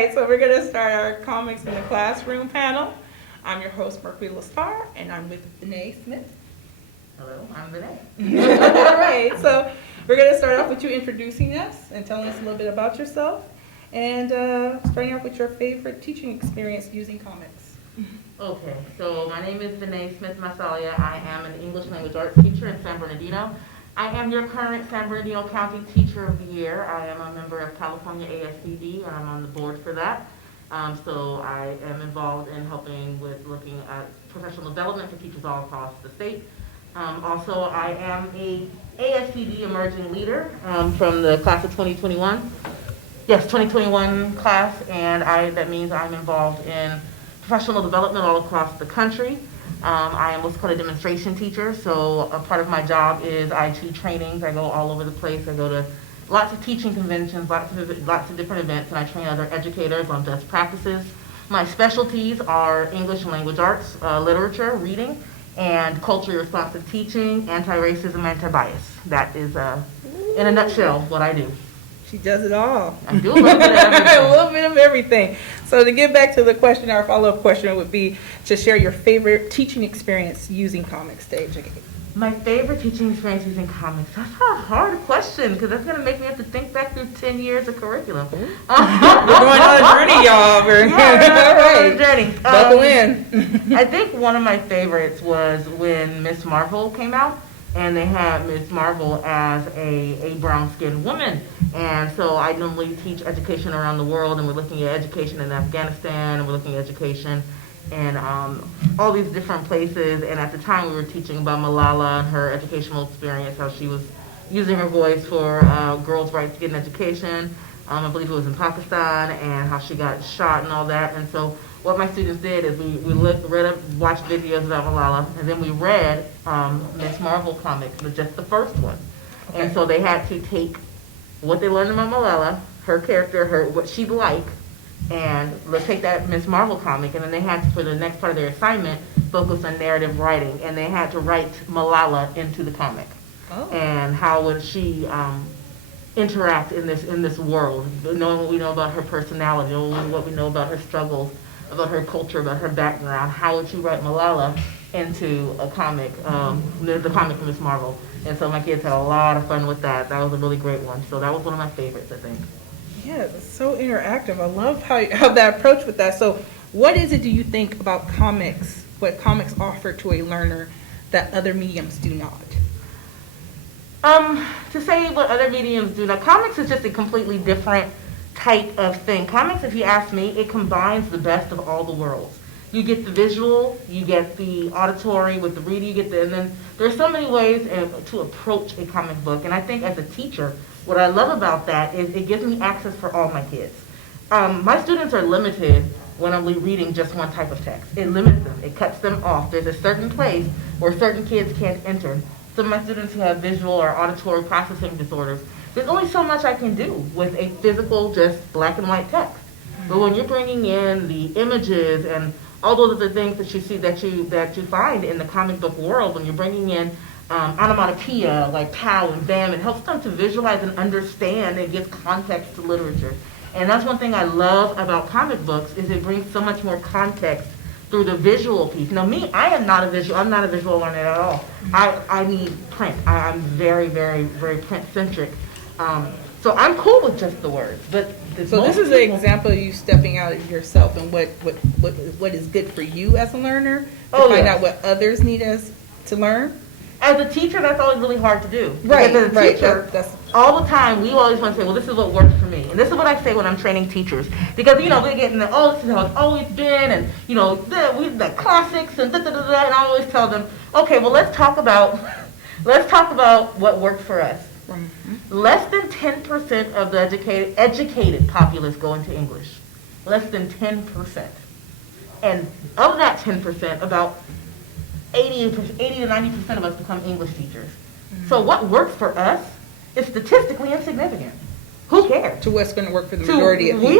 right, so we're going to start our Comics in the Classroom panel. I'm your host, Mercury Lastar, and I'm with Danae Smith. Hello, I'm Danae. All right, so we're going to start off with you introducing us and telling us a little bit about yourself, and starting off with your favorite teaching experience using comics. Okay, so my name is Danae Smith-Matsalia. I am an English language arts teacher in San Bernardino. I am your current San Bernardino County Teacher of the Year. I am a member of California ASCD, and I'm on the board for that. So I am involved in helping with looking at professional development for teachers all across the state. Also, I am a ASCD emerging leader from the class of 2021. Yes, 2021 class, and that means I'm involved in professional development all across the country. I am what's called a demonstration teacher, so a part of my job is I do trainings. I go all over the place. I go to lots of teaching conventions, lots of different events, and I train other educators on best practices. My specialties are English and language arts, literature, reading, and culturally responsive teaching, anti-racism, anti-bias. That is, in a nutshell, what I do. She does it all. I do a little bit of everything. A little bit of everything. So to get back to the question, our follow-up question would be to share your favorite teaching experience using comics to educate. My favorite teaching experience using comics. That's a hard question because that's going to make me have to think back through 10 years of curriculum. We're going on a journey, y'all. We're on a journey. Buckle in. I think one of my favorites was when Miss Marvel came out. And they had Miss Marvel as a brown-skinned woman. And so I normally teach education around the world, and we're looking at education in Afghanistan, and we're looking at education in all these different places. And at the time, we were teaching about Malala and her educational experience, how she was using her voice for girls' rights to get an education. I believe it was in Pakistan, and how she got shot and all that. And so what my students did is we watched videos about Malala, and then we read Miss Marvel comics, just the first one. Okay. And so they had to take what they learned about Malala, her character, what she'd like, and let's take that Miss Marvel comic, and then they had to, for the next part of their assignment, focus on narrative writing, and they had to write Malala into the comic. Oh. And how would she interact in this world, knowing what we know about her personality, knowing what we know about her struggles, about her culture, about her background. How would you write Malala into a comic, the comic from Miss Marvel? And so my kids had a lot of fun with that. That was a really great one. So that was one of my favorites, I think. Yeah, it's so interactive. I love how that approach with that. So what is it do you think about comics, what comics offer to a learner that other mediums do not? To say what other mediums do not, comics is just a completely different type of thing. Comics, if you ask me, it combines the best of all the worlds. You get the visual, you get the auditory with the reading, and then there's so many ways to approach a comic book. And I think as a teacher, what I love about that is it gives me access for all my kids. My students are limited when I'm reading just one type of text. It limits them. It cuts them off. There's a certain place where certain kids can't enter. Some of my students who have visual or auditory processing disorders, there's only so much I can do with a physical, just black and white text. But when you're bringing in the images and all those other things that you see that you find in the comic book world, when you're bringing in onomatopoeia like pow and bam, it helps them to visualize and understand and gives context to literature. And that's one thing I love about comic books is it brings so much more context through the visual piece. Now me, I'm not a visual learner at all. I need print. I'm very, very, very print centric. So I'm cool with just the words. But so this is an example of you stepping out of yourself and what is good for you as a learner to find out what others need us to learn. As a teacher, that's always really hard to do. Right, because as a teacher, that's all the time, we always want to say, well, this is what works for me. And this is what I say when I'm training teachers. Because, we're getting the, this is how it's always been, and, the classics, and da-da-da-da, and I always tell them, okay, well, let's talk about what works for us. Mm-hmm. Less than 10% of the educated populace go into English. Less than 10%. And of that 10%, about 80 to 90% of us become English teachers. Mm-hmm. So what works for us is statistically insignificant. Who cares? To what's going to work for the majority of people.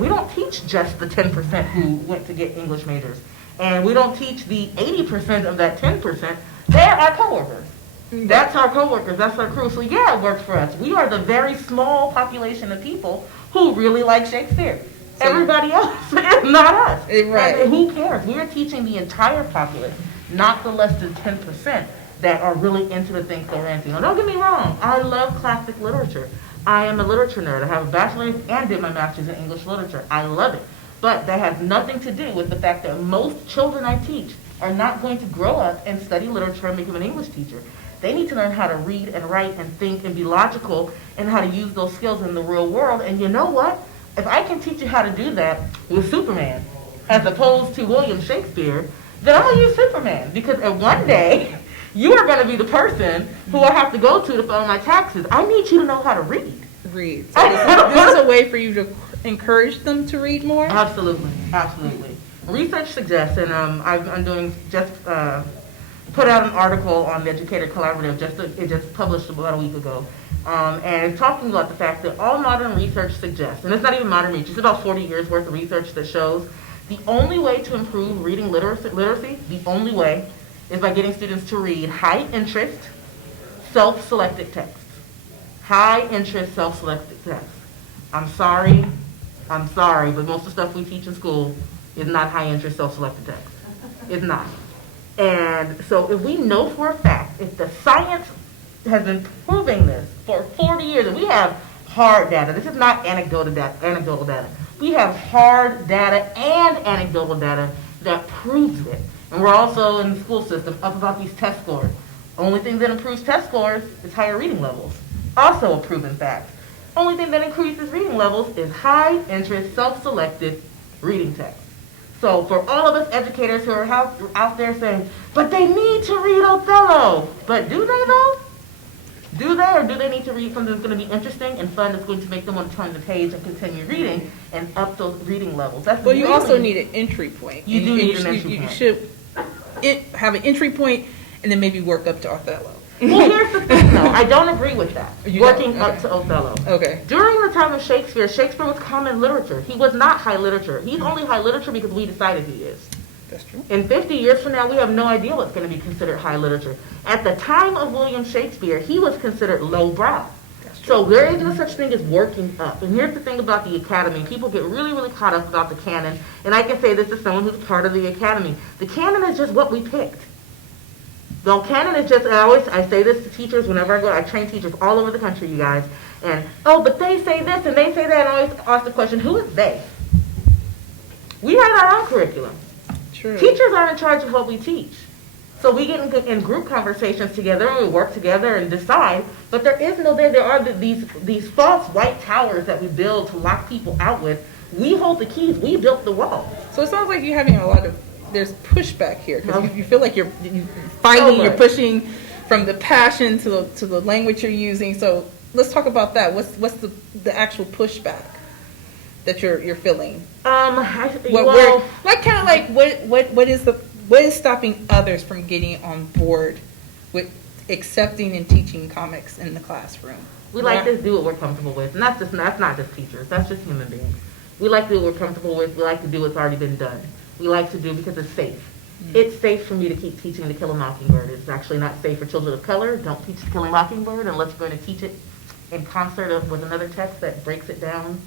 We don't teach just the 10% who went to get English majors. And we don't teach the 80% of that 10%. They're our coworkers. Mm-hmm. That's our coworkers. That's our crew. So yeah, it works for us. We are the very small population of people who really like Shakespeare. So everybody else is not us. Right. And who cares? We are teaching the entire populace, not the less than 10% that are really into the things that we're into. Now, don't get me wrong. I love classic literature. I am a literature nerd. I have a bachelor's and did my master's in English literature. I love it. But that has nothing to do with the fact that most children I teach are not going to grow up and study literature and become an English teacher. They need to learn how to read and write and think and be logical and how to use those skills in the real world. And you know what? If I can teach you how to do that with Superman, as opposed to William Shakespeare, then I'm going to use Superman. Because one day, you are going to be the person who I have to go to file my taxes. I need you to know how to read. Read. So this is a way for you to encourage them to read more? Absolutely. Absolutely. Research suggests, and I'm doing just put out an article on the Educator Collaborative, it just published about a week ago, and it's talking about the fact that all modern research suggests, and it's not even modern research, it's about 40 years worth of research that shows the only way to improve reading literacy, the only way, is by getting students to read high interest, self-selected texts. High interest, self-selected texts. I'm sorry, but most of the stuff we teach in school is not high interest, self-selected text. It's not. And so if we know for a fact, if the science has been proving this for 40 years, and we have hard data, this is not anecdotal data. We have hard data and anecdotal data that proves it. And we're also in the school system up about these test scores. Only thing that improves test scores is higher reading levels. Also a proven fact. Only thing that increases reading levels is high interest, self-selected reading text. So for all of us educators who are out there saying, but they need to read Othello. But do they though? Do they, or do they need to read something that's going to be interesting and fun that's going to make them want to turn the page and continue reading and up those reading levels? That's well, you also need an entry point. You do need an entry point. You should have an entry point and then maybe work up to Othello. Well, here's the thing, though. I don't agree with that. Working up to Othello. Okay. During the time of Shakespeare, Shakespeare was common literature. He was not high literature. He's only high literature because we decided he is. That's true. In 50 years from now, we have no idea what's going to be considered high literature. At the time of William Shakespeare, he was considered lowbrow. So there is no such thing as working up. And here's the thing about the academy. People get really, really caught up about the canon. And I can say this as someone who's part of the academy. The canon is just what we picked. The canon is just, I say this to teachers whenever I go, I train teachers all over the country, you guys. And, but they say this and they say that. And I always ask the question, who is they? We write our own curriculum. True. Teachers are in charge of what we teach. So we get in group conversations together and we work together and decide, but there is no there. There are these false white towers that we build to lock people out with. We hold the keys. We built the wall. So it sounds like you're having there's pushback here because you feel like you're fighting, you're pushing from the passion to the language you're using. So let's talk about that. What's the actual pushback that you're feeling? What is stopping others from getting on board with accepting and teaching comics in the classroom? We like to do what we're comfortable with. And that's not just teachers. That's just human beings. We like to do what we're comfortable with. We like to do what's already been done. We like to do because it's safe. Mm-hmm. It's safe for me to keep teaching To Kill a Mockingbird. It's actually not safe for children of color. Don't teach To Kill a Mockingbird unless you're going to teach it in concert with another text that breaks it down.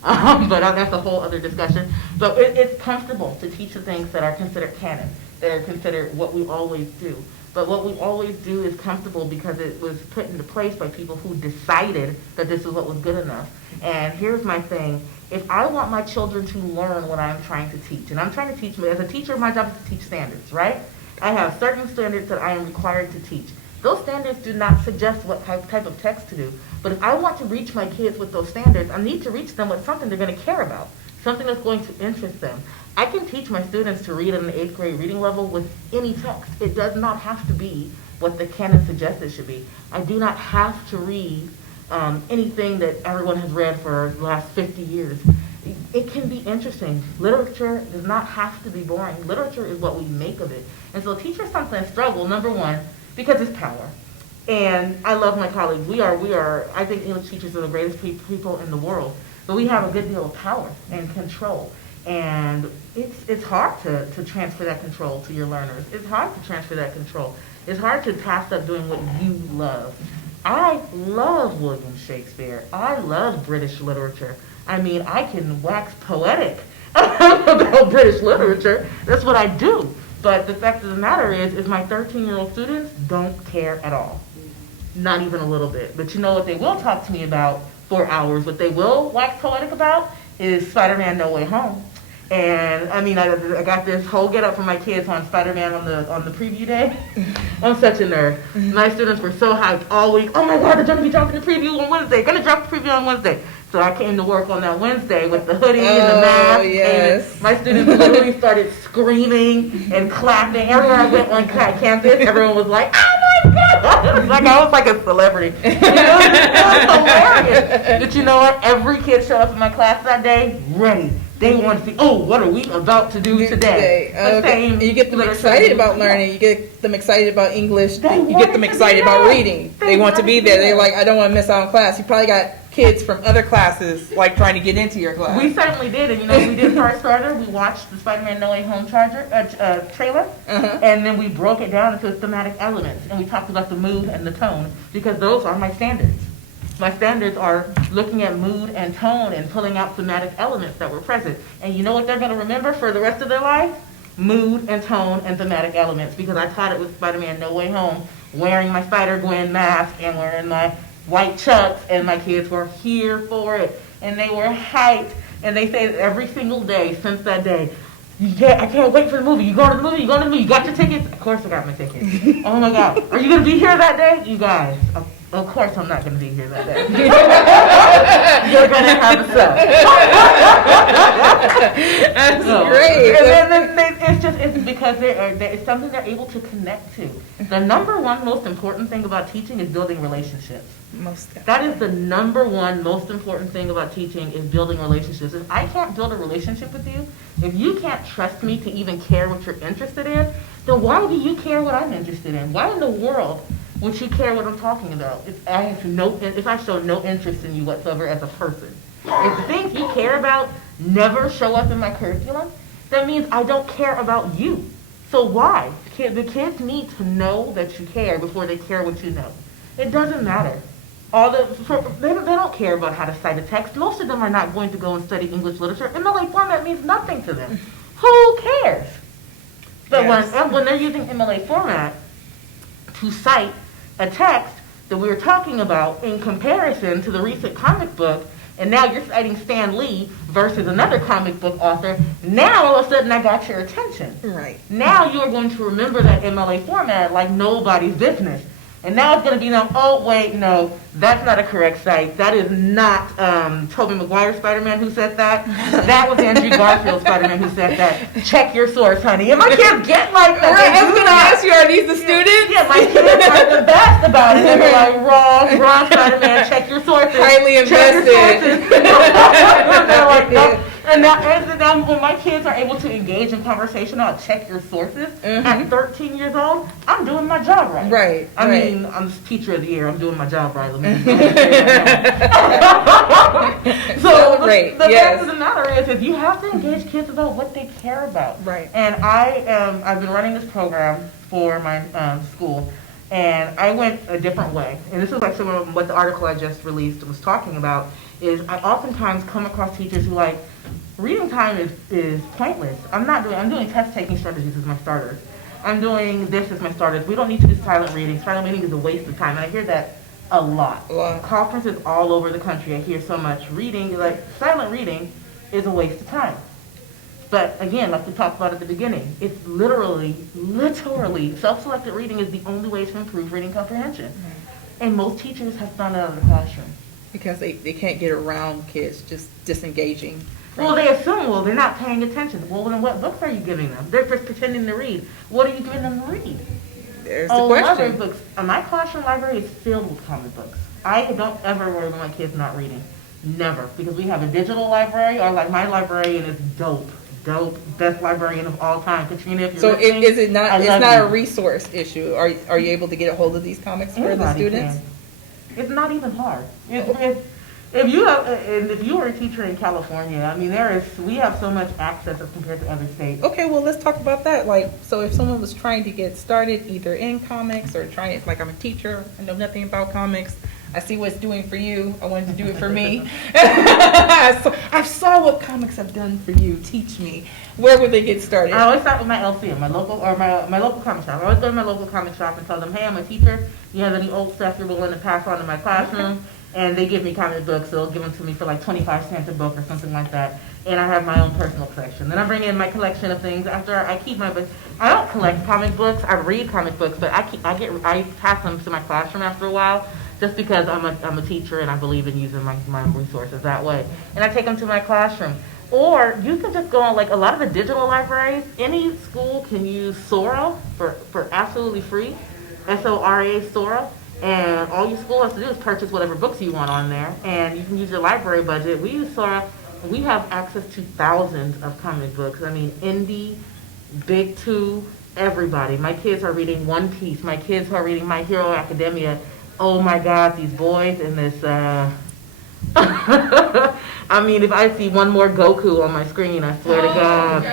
But that's a whole other discussion. But it's comfortable to teach the things that are considered canon, that are considered what we always do. But what we always do is comfortable because it was put into place by people who decided that this is what was good enough. And here's my thing. If I want my children to learn what I'm trying to teach, and I'm trying to teach, as a teacher, my job is to teach standards, right? I have certain standards that I am required to teach. Those standards do not suggest what type of text to do. But if I want to reach my kids with those standards, I need to reach them with something they're going to care about, something that's going to interest them. I can teach my students to read at an 8th grade reading level with any text. It does not have to be what the canon suggests it should be. I do not have to read anything that everyone has read for the last 50 years. It can be interesting. Literature does not have to be boring. Literature is what we make of it. And so teachers sometimes struggle, number one, because it's power. And I love my colleagues. We are, I think English teachers are the greatest people in the world. But we have a good deal of power and control. And it's hard to transfer that control to your learners. It's hard to transfer that control. It's hard to pass up doing what you love. I love William Shakespeare. I love British literature. I mean, I can wax poetic about British literature. That's what I do. But the fact of the matter is my 13-year-old students don't care at all. Not even a little bit. But you know what they will talk to me about for hours? What they will wax poetic about is Spider-Man No Way Home. And I mean, I got this whole get up for my kids on Spider-Man on the preview day. I'm such a nerd. My students were so hyped all week. Oh my God, they're going to be dropping the preview on Wednesday. Going to drop the preview on Wednesday. So I came to work on that Wednesday with the hoodie and the mask. Yes. And my students literally started screaming and clapping. Everywhere I went on campus, everyone was like, oh my God. Like I was like a celebrity. It was hilarious. But you know what? Every kid showed up in my class that day ready. They want to see, oh, what are we about to do today? Okay. You get them excited about learning. You get them excited about English. You get them excited about reading. They want to be there. They're like, I don't want to miss out on class. You probably got kids from other classes like trying to get into your class. We certainly did. And you know what we did for our starter? We watched the Spider-Man No Way Home trailer. And then we broke it down into thematic elements. And we talked about the mood and the tone because those are my standards. My standards are looking at mood and tone and pulling out thematic elements that were present. And you know what they're going to remember for the rest of their life? Mood and tone and thematic elements. Because I taught it with Spider-Man No Way Home, wearing my Spider-Gwen mask and wearing my white chucks, and my kids were here for it. And they were hyped. And they say every single day since that day, I can't wait for the movie. You going to the movie? You going to the movie? You got your tickets? Of course I got my tickets. Oh my God. Are you going to be here that day? You guys. Of course I'm not going to be here that day. You're going to have a sub. That's great. And then it's because it's something they're able to connect to. The number one most important thing about teaching is building relationships. Most definitely. That is the number one most important thing about teaching is building relationships. If I can't build a relationship with you, if you can't trust me to even care what you're interested in, then why do you care what I'm interested in? Why in the world would you care what I'm talking about if I show no interest in you whatsoever as a person? If the things you care about never show up in my curriculum, that means I don't care about you. So why? The kids need to know that you care before they care what you know. It doesn't matter. They don't care about how to cite a text. Most of them are not going to go and study English literature. MLA format means nothing to them. Who cares? But yes. when they're using MLA format to cite a text that we were talking about in comparison to the recent comic book, and now you're citing Stan Lee versus another comic book author, now all of a sudden I got your attention. Right. Now you are going to remember that MLA format like nobody's business. And now it's going to be oh, wait, no, that's not a correct site. That is not Tobey Maguire Spider-Man who said that. That was Andrew Garfield Spider-Man who said that. Check your source, honey. And my kids get like that. Right, I was going to ask you, are these the students? Yeah, my kids are the best about it. They're like, wrong Spider-Man, check your sources. Highly invested. They're like, no. And now when my kids are able to engage in conversation about check your sources at 13 years old, I'm doing my job right. Right. I mean, I'm teacher of the year. I'm doing my job right. Let me just say that now. So the fact of the matter is you have to engage kids about what they care about. Right. And I've been running this program for my school, and I went a different way. And this is like some of what the article I just released was talking about. Is I oftentimes come across teachers who like, reading time is pointless. I'm doing test taking strategies as my starters. I'm doing this as my starters. We don't need to do silent reading. Silent reading is a waste of time. And I hear that a lot. Conferences all over the country, I hear so much reading, like silent reading is a waste of time. But again, like we talked about at the beginning, it's literally, self-selected reading is the only way to improve reading comprehension. And most teachers have found that out of the classroom. Because they can't get around kids just disengaging. Well, they assume, they're not paying attention. Well, then what books are you giving them? They're just pretending to read. What are you giving them to read? There's the question. Library books. My classroom library is filled with comic books. I don't ever worry about my kids not reading. Never. Because we have a digital library, or like my librarian is dope, best librarian of all time. Katrina, if you're listening, is it not? It's not a resource issue. Are you able to get a hold of these comics for the students? It's not even hard. If you are a teacher in California, I mean, we have so much access as compared to other states. Okay, well, let's talk about that. Like, so if someone was trying to get started either in comics or I'm a teacher, I know nothing about comics, I see what it's doing for you. I wanted to do it for me. I saw what comics have done for you. Teach me. Where would they get started? I always start with my LCM, my local comic shop. I always go to my local comic shop and tell them, hey, I'm a teacher. You have any old stuff you're willing to pass on to my classroom? And they give me comic books. So they'll give them to me for like 25 cents a book or something like that. And I have my own personal collection. Then I bring in my collection of things after I keep my books. I don't collect comic books. I read comic books, but I pass them to my classroom after a while, just because I'm a teacher and I believe in using my resources that way. And I take them to my classroom. Or you can just go on, like a lot of the digital libraries, any school can use Sora for absolutely free, S-O-R-A, Sora. And all your school has to do is purchase whatever books you want on there, and you can use your library budget. We use Sora. We have access to thousands of comic books. I mean, indie, big two, everybody. My kids are reading One Piece. My kids are reading My Hero Academia. Oh my God, these boys in this, I mean, if I see one more Goku on my screen, I swear to God.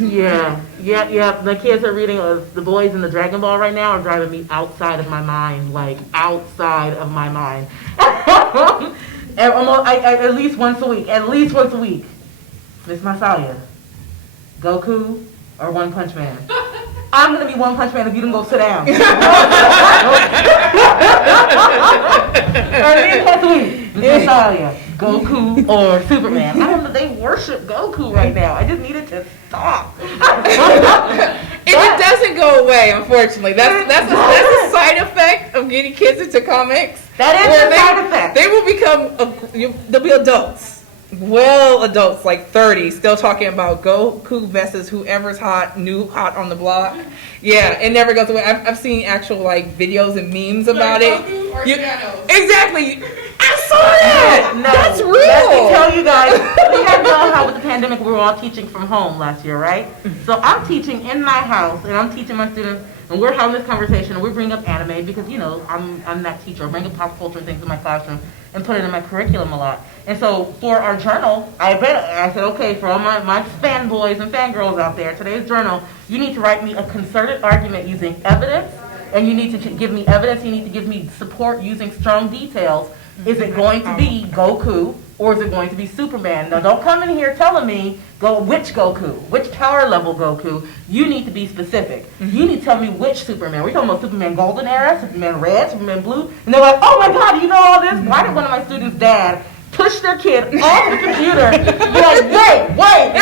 Yeah. The kids are reading, the boys in the Dragon Ball right now are driving me outside of my mind, like outside of my mind. At least once a week, Smith-Matsalia, Goku, or One Punch Man. I'm going to be One Punch Man if you don't go sit down. Smith-Matsalia, Goku, or Superman. I don't know, they worship Goku right now. I just needed to stop. It doesn't go away, unfortunately. That's a side effect of getting kids into comics. That is a side effect. They will become, they'll be adults. Well, adults, like 30, still talking about Goku versus whoever's new hot on the block. Yeah, it never goes away. I've seen actual like videos and memes about it. Exactly. I saw that. No, that's real. Let me tell you guys. We had how with the pandemic we were all teaching from home last year, right? So I'm teaching in my house, and I'm teaching my students, and we're having this conversation, and we bring up anime because I'm that teacher. I bring up pop culture and things in my classroom and put it in my curriculum a lot. And so for our journal, I said, okay, for all my fanboys and fangirls out there, today's journal, you need to write me a concerted argument using evidence, and you need to give me evidence, you need to give me support using strong details. Is it going to be Goku, or is it going to be Superman? Now don't come in here telling me which Goku, which power level Goku. You need to be specific. You need to tell me which Superman. We're talking about Superman Golden Era, Superman Red, Superman Blue. And they're like, oh my God, you know all this? Why did one of my students' dad push their kid off the computer? Be like, wait.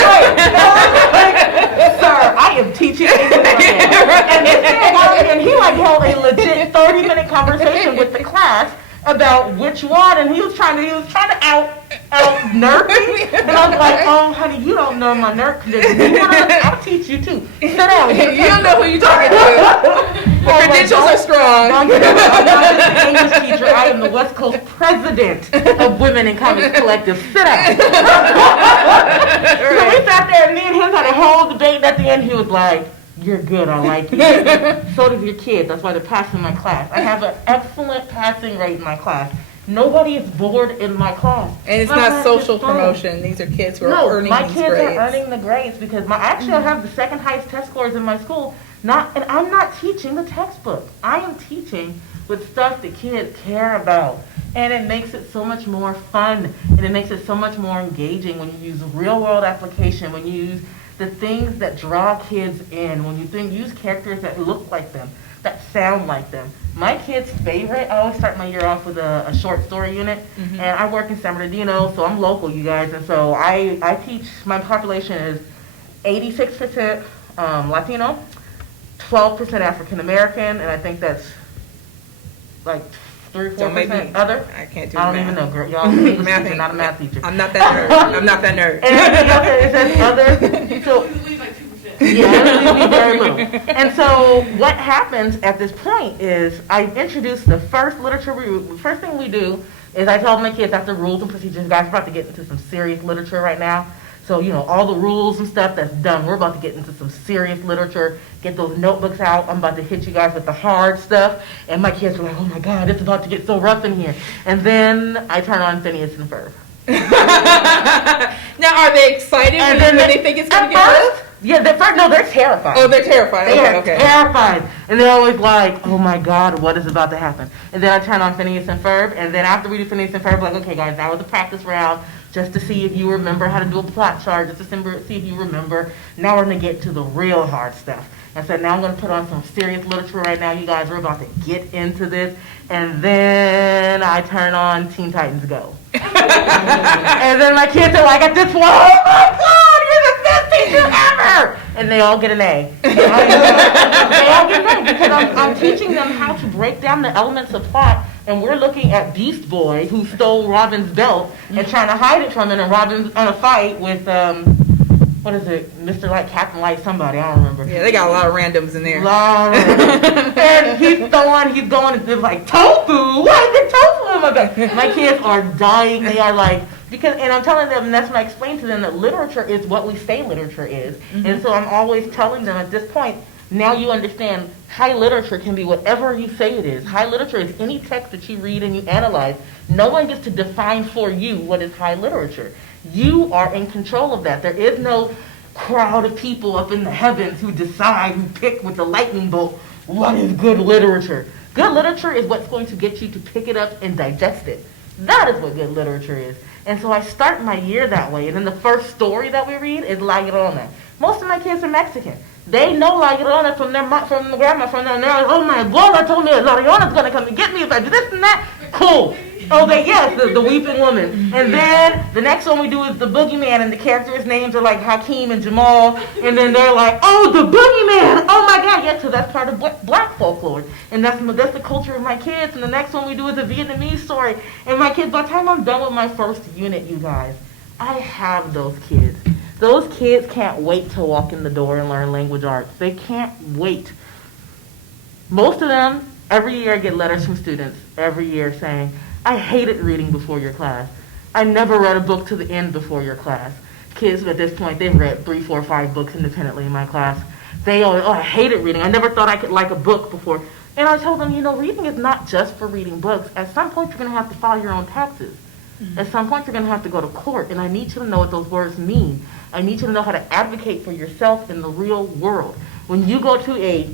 Sir, I am teaching English and this man got in and he held a legit 30-minute conversation with the class about which one, and he was trying to out nerd me, and I was like, oh honey, you don't know my nerd condition. I'll teach you too. Sit down. You don't know who you're talking to. The credentials are strong. I'm not just an English teacher. I am the West Coast president of Women in Comics Collective. Sit down. So we sat there, and me and him had a whole debate, and at the end he was like, you're good, I like you. So does your kid. That's why they're passing my class. I have an excellent passing rate in my class. Nobody is bored in my class. And it's not social promotion. These are kids who are earning these grades. No, my kids are earning the grades because I have the second highest test scores in my school. And I'm not teaching the textbook. I am teaching with stuff the kids care about. And it makes it so much more fun. And it makes it so much more engaging when you use real world application, when you use the things that draw kids in, when you use characters that look like them, that sound like them. My kids' favorite, I always start my year off with a short story unit, and I work in San Bernardino, so I'm local, you guys, and so I teach, my population is 86% Latino, 12% African American, and I think that's like 3-4% other. I can't do I don't math. even know, girl. Y'all English teacher, not a math teacher. I'm not that nerd. And it says other. So yeah, it very little. And so what happens at this point is I introduce the first literature. First thing we do is I tell my kids after rules and procedures. Guys, we're about to get into some serious literature right now. So, all the rules and stuff that's done, we're about to get into some serious literature, get those notebooks out. I'm about to hit you guys with the hard stuff. And my kids were like, oh my God, it's about to get so rough in here. And then I turn on Phineas and Ferb. Now, are they excited when they think it's going to get rough? Yeah, they're terrified. Oh, they're terrified. They're terrified. And they're always like, oh my God, what is about to happen? And then I turn on Phineas and Ferb, and then after we do Phineas and Ferb, like, okay guys, that was a practice round, just to see if you remember how to do a plot chart, just to see if you remember. Now we're going to get to the real hard stuff. And so now I'm going to put on some serious literature right now. You guys are about to get into this. And then I turn on Teen Titans Go. And then my kids are like, at this point, oh my God, you're the best teacher ever! And they all get an A. They all get an A because I'm teaching them how to break down the elements of plot. And we're looking at Beast Boy, who stole Robin's belt and trying to hide it from him. And Robin's in a fight with, what is it, Mr. Light, Captain Light, somebody, I don't remember. Yeah, they got a lot of randoms in there. And he's going, and they're like, tofu? Why is there tofu in my bag? My kids are dying. They are like, and I'm telling them, and that's when I explain to them that literature is what we say literature is. Mm-hmm. And so I'm always telling them at this point, now you understand high literature can be whatever you say it is. High literature is any text that you read and you analyze. No one gets to define for you what is high literature. You are in control of that. There is no crowd of people up in the heavens who decide, who pick with the lightning bolt what is good literature. Good literature is what's going to get you to pick it up and digest it. That is what good literature is. And so I start my year that way. And then the first story that we read is La Llorona. Most of my kids are Mexican. They know La Llorona from their grandma, and they're like, oh my God, told me La Llorona's going to come and get me if I do this and that. Cool. Oh, the weeping woman. And then the next one we do is the boogeyman, and the characters' names are like Hakeem and Jamal. And then they're like, oh, the boogeyman. Oh my God, yeah, so that's part of black folklore. And that's the culture of my kids. And the next one we do is a Vietnamese story. And my kids, by the time I'm done with my first unit, you guys, I have those kids. Those kids can't wait to walk in the door and learn language arts. They can't wait. Most of them, every year I get letters from students, every year saying, I hated reading before your class. I never read a book to the end before your class. Kids at this point, they've read 3, 4, 5 books independently in my class. They always, I hated reading. I never thought I could like a book before. And I told them, reading is not just for reading books. At some point, you're going to have to file your own taxes. Mm-hmm. At some point, you're going to have to go to court. And I need you to know what those words mean. I need you to know how to advocate for yourself in the real world. When you go to a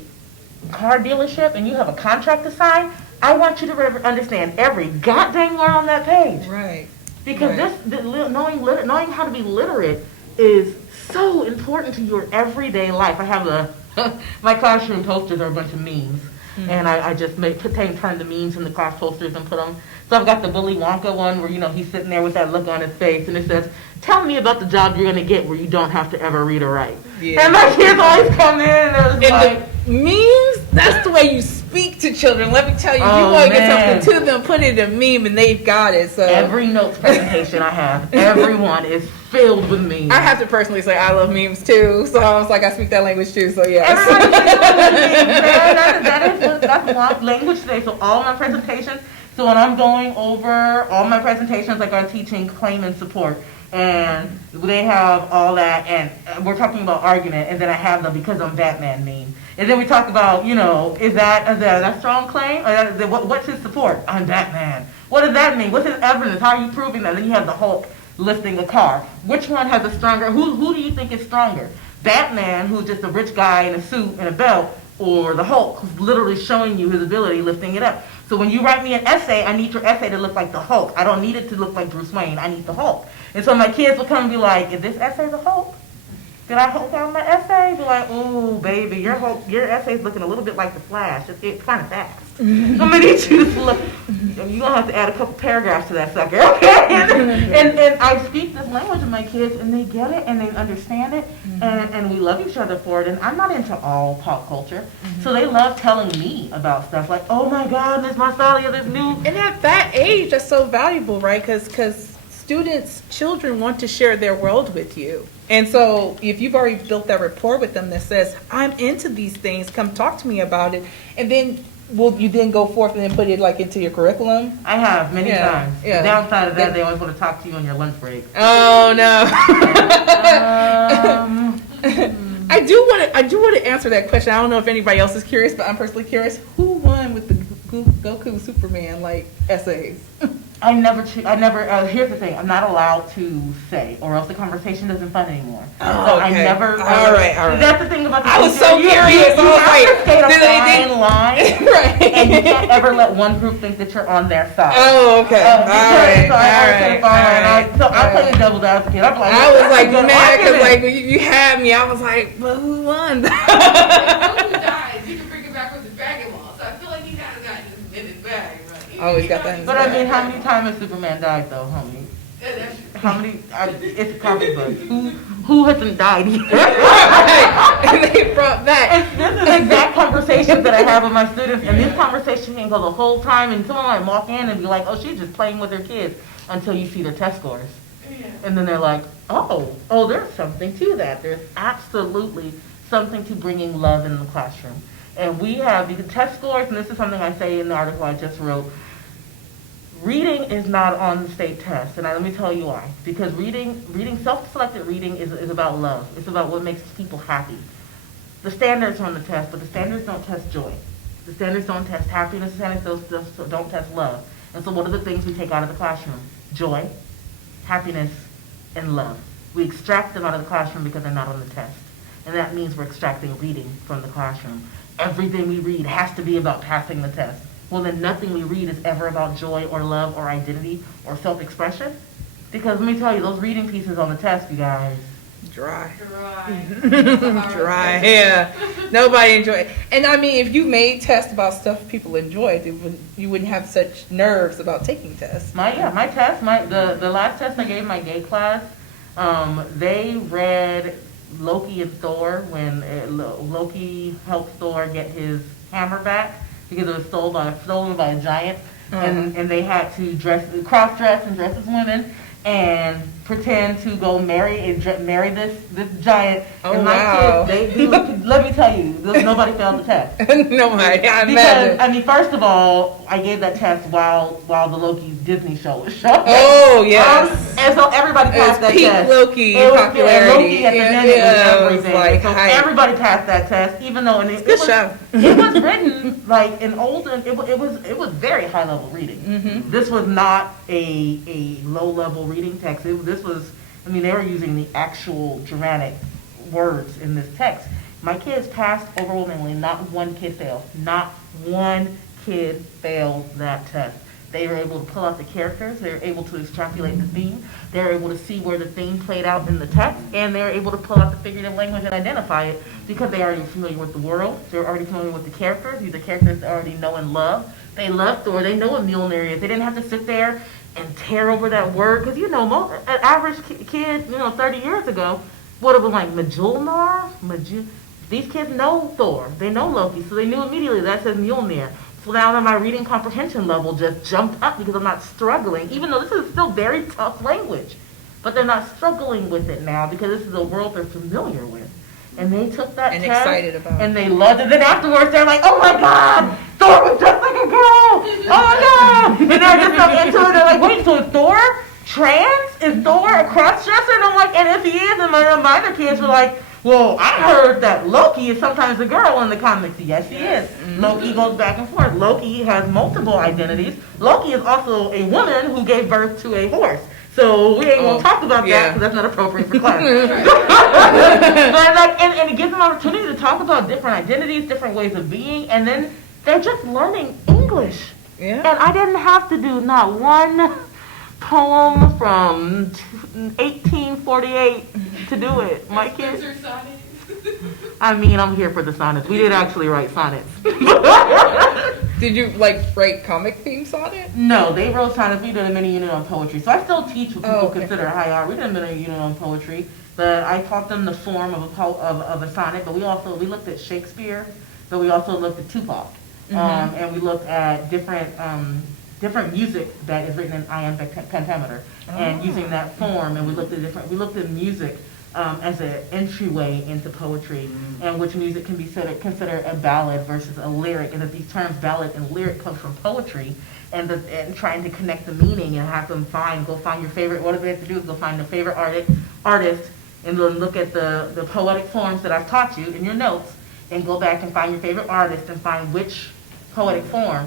car dealership and you have a contract to sign, I want you to understand every goddamn word on that page. Right. Because knowing how to be literate is so important to your everyday life. I have my classroom posters are a bunch of memes. Mm-hmm. And I just turn the memes into class posters and put them. So I've got the Willy Wonka one where, he's sitting there with that look on his face and it says, tell me about the job you're going to get where you don't have to ever read or write. Yeah. And my kids always come in and it's like... memes, that's the way you speak to children. Let me tell you, you want to get something to them, put it in a meme and they've got it. So every notes presentation I have, everyone is filled with memes. I have to personally say I love memes too. So I was like, I speak that language too, so yes. Everyone that's one language today. So all my presentations, so when I'm going over all my presentations, like I'm teaching claim and support, and they have all that, and we're talking about argument, and then I have the because I'm Batman meme. And then we talk about, is that a strong claim? Or what's his support? I'm Batman. What does that mean? What's his evidence? How are you proving that? Then you have the Hulk lifting a car. Which one has a stronger, who do you think is stronger? Batman, who's just a rich guy in a suit and a belt, or the Hulk, who's literally showing you his ability lifting it up? So when you write me an essay, I need your essay to look like the Hulk. I don't need it to look like Bruce Wayne. I need the Hulk. And so my kids will come and be like, is this essay the Hulk? Did I Hulk out my essay? Be like, ooh, baby, your essay's looking a little bit like the Flash. It's kind of fast. I'm going to need you to look. You're going to have to add a couple paragraphs to that sucker, okay? And I speak this language with my kids, and they get it, and they understand it, and we love each other for it. And I'm not into all pop culture, so they love telling me about stuff like, oh my God, Miss Matsalia, there's new. And at that age, that's so valuable, right? Because children want to share their world with you. And so if you've already built that rapport with them that says, I'm into these things, come talk to me about it, and then will you then go forth and then put it like into your curriculum? I have many times. Yeah. The downside of that, they always want to talk to you on your lunch break. Oh no. I do want to answer that question. I don't know if anybody else is curious, but I'm personally curious. Who won with the Goku Superman essays? I never, here's the thing, I'm not allowed to say, or else the conversation doesn't fun anymore. Oh, so okay. I never, all right. That's the thing about the I was so curious. You have to skate a fine line, right. and you can't ever let one group think that you're on their side. Oh, okay. So I play the devil's advocate. I'm like, I was like mad because like you had me. I was like, but who won? Who died? You can bring it back with the Dragon Ball. So I feel like he kind of got in his bag. Always got that in his But bag. I mean, how many times has Superman died though, homie? How many? It's a comic book. Who hasn't died yet? Right. And they brought back. This is the exact conversation that I have with my students, and this conversation can go the whole time, and someone might walk in and be like, "Oh, she's just playing with her kids," until you see their test scores, and then they're like, "Oh, there's something to that. There's absolutely something to bringing love in the classroom." And we have the test scores, and this is something I say in the article I just wrote. Reading is not on the state test, and let me tell you why. Because reading, self-selected reading is about love. It's about what makes people happy. The standards are on the test, but the standards don't test joy. The standards don't test happiness. The standards don't test love. And so what are the things we take out of the classroom? Joy, happiness, and love. We extract them out of the classroom because they're not on the test. And that means we're extracting reading from the classroom. Everything we read has to be about passing the test. Well, then nothing we read is ever about joy or love or identity or self-expression. Because let me tell you, those reading pieces on the test, you guys. Dry. Dry. Yeah. Nobody enjoyed it. And I mean, if you made tests about stuff people enjoyed, you wouldn't have such nerves about taking tests. My test, the last test I gave my gay class, they read Loki and Thor when Loki helped Thor get his hammer back because it was stolen by a giant, and they had to cross-dress and dress as women and pretend to go marry this giant. Oh, and my wow. kids, let me tell you, nobody failed the test. Nobody, I Because, imagine. I mean, first of all, I gave that test while the Loki Disney show was showing. Oh, yes. And so everybody passed that peak test. Loki It was popularity. Loki at the minute Yeah, was it was everything. like So hype. everybody passed that test, even though Good show. it was written like an olden. It was very high level reading. Mm-hmm. This was not a low level reading text. They were using the actual dramatic words in this text. My kids passed overwhelmingly. Not one kid failed. Not one kid failed that test. They were able to pull out the characters. They were able to extrapolate the theme. They were able to see where the theme played out in the text. And they were able to pull out the figurative language and identify it because they are already familiar with the world. They're already familiar with the characters. These are characters they already know and love. They love Thor. They know what Mjolnir is. They didn't have to sit there and tear over that word. Because, an average kid, 30 years ago would have been like, Mjolnir? These kids know Thor. They know Loki. So they knew immediately that says Mjolnir. So now that my reading comprehension level just jumped up because I'm not struggling, even though this is still very tough language. But they're not struggling with it now because this is a world they're familiar with. And they took that And test excited about it. and they loved it. Then afterwards they're like, oh my God, Thor was just like a girl. Oh my God. And they're just so into it. They're like, wait, so is Thor trans? Is Thor a cross-dresser? And I'm like, and if he is, and my other kids were like, well, I heard that Loki is sometimes a girl in the comics. Yes, he is. Mm-hmm. Loki goes back and forth. Loki has multiple identities. Loki is also a woman who gave birth to a horse. So we ain't gonna talk about that because that's not appropriate for class. But and it gives them an opportunity to talk about different identities, different ways of being, and then they're just learning English. Yeah. And I didn't have to do not one poem from 1848 to do it. My kids. I mean, I'm here for the sonnets. We did actually write sonnets. Did you write comic themes on it? No, they wrote sonnets. We did a mini unit on poetry. So I still teach what people okay. consider high art. We did a mini unit on poetry, but I taught them the form of a sonnet. But we looked at Shakespeare, but we also looked at Tupac, and we looked at different music that is written in iambic pentameter, and using that form. And we looked at music as an entryway into poetry, and which music can be considered a ballad versus a lyric, and that these terms ballad and lyric come from poetry, and trying to connect the meaning and have them go find your favorite. What they have to do is go find the favorite artist, and then look at the poetic forms that I've taught you in your notes, and go back and find your favorite artist and find which poetic form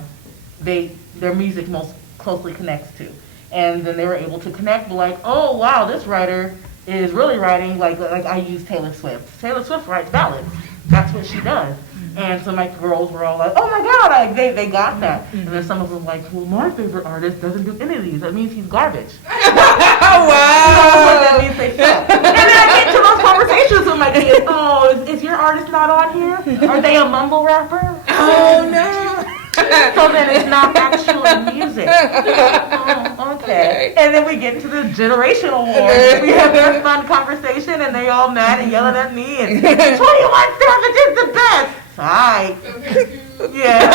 their music most closely connects to. And then they were able to connect, like, oh wow, this writer is really writing like I use Taylor Swift. Taylor Swift writes ballads. That's what she does. And so my girls were all like, oh my God, they got that. And then some of them were like, well, my favorite artist doesn't do any of these. That means he's garbage. Wow. That means they suck. And then I get to those conversations with my kids. Oh, is your artist not on here? Are they a mumble rapper? Oh no. So then it's not actually music. Oh, okay. And then we get into the generational war. We have this fun conversation and they all mad and yelling at me and 21 Savage is the best. Hi. Yeah.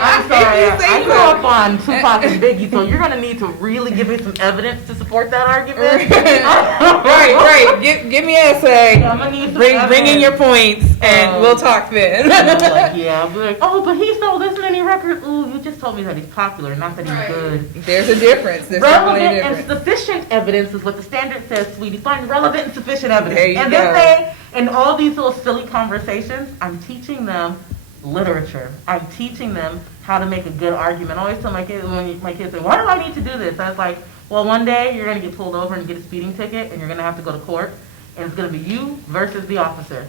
I'm sorry. I grew up on Tupac and Biggie, so you're going to need to really give me some evidence to support that argument. Right. Give me an essay. I'm gonna need some bring in your points, and we'll talk then. I'll be like, oh, but he sold this many records. Ooh, you just told me that he's popular, not that he's good. There's a difference. There's relevant definitely a difference. and sufficient evidence is what the standard says, sweetie. Find relevant and sufficient evidence. There you and go. then in all these little silly conversations, I'm teaching them literature. I'm teaching them how to make a good argument. I always tell my kids, when my kids say, why do I need to do this? I was like, well, one day you're going to get pulled over and get a speeding ticket, and you're going to have to go to court, and it's going to be you versus the officer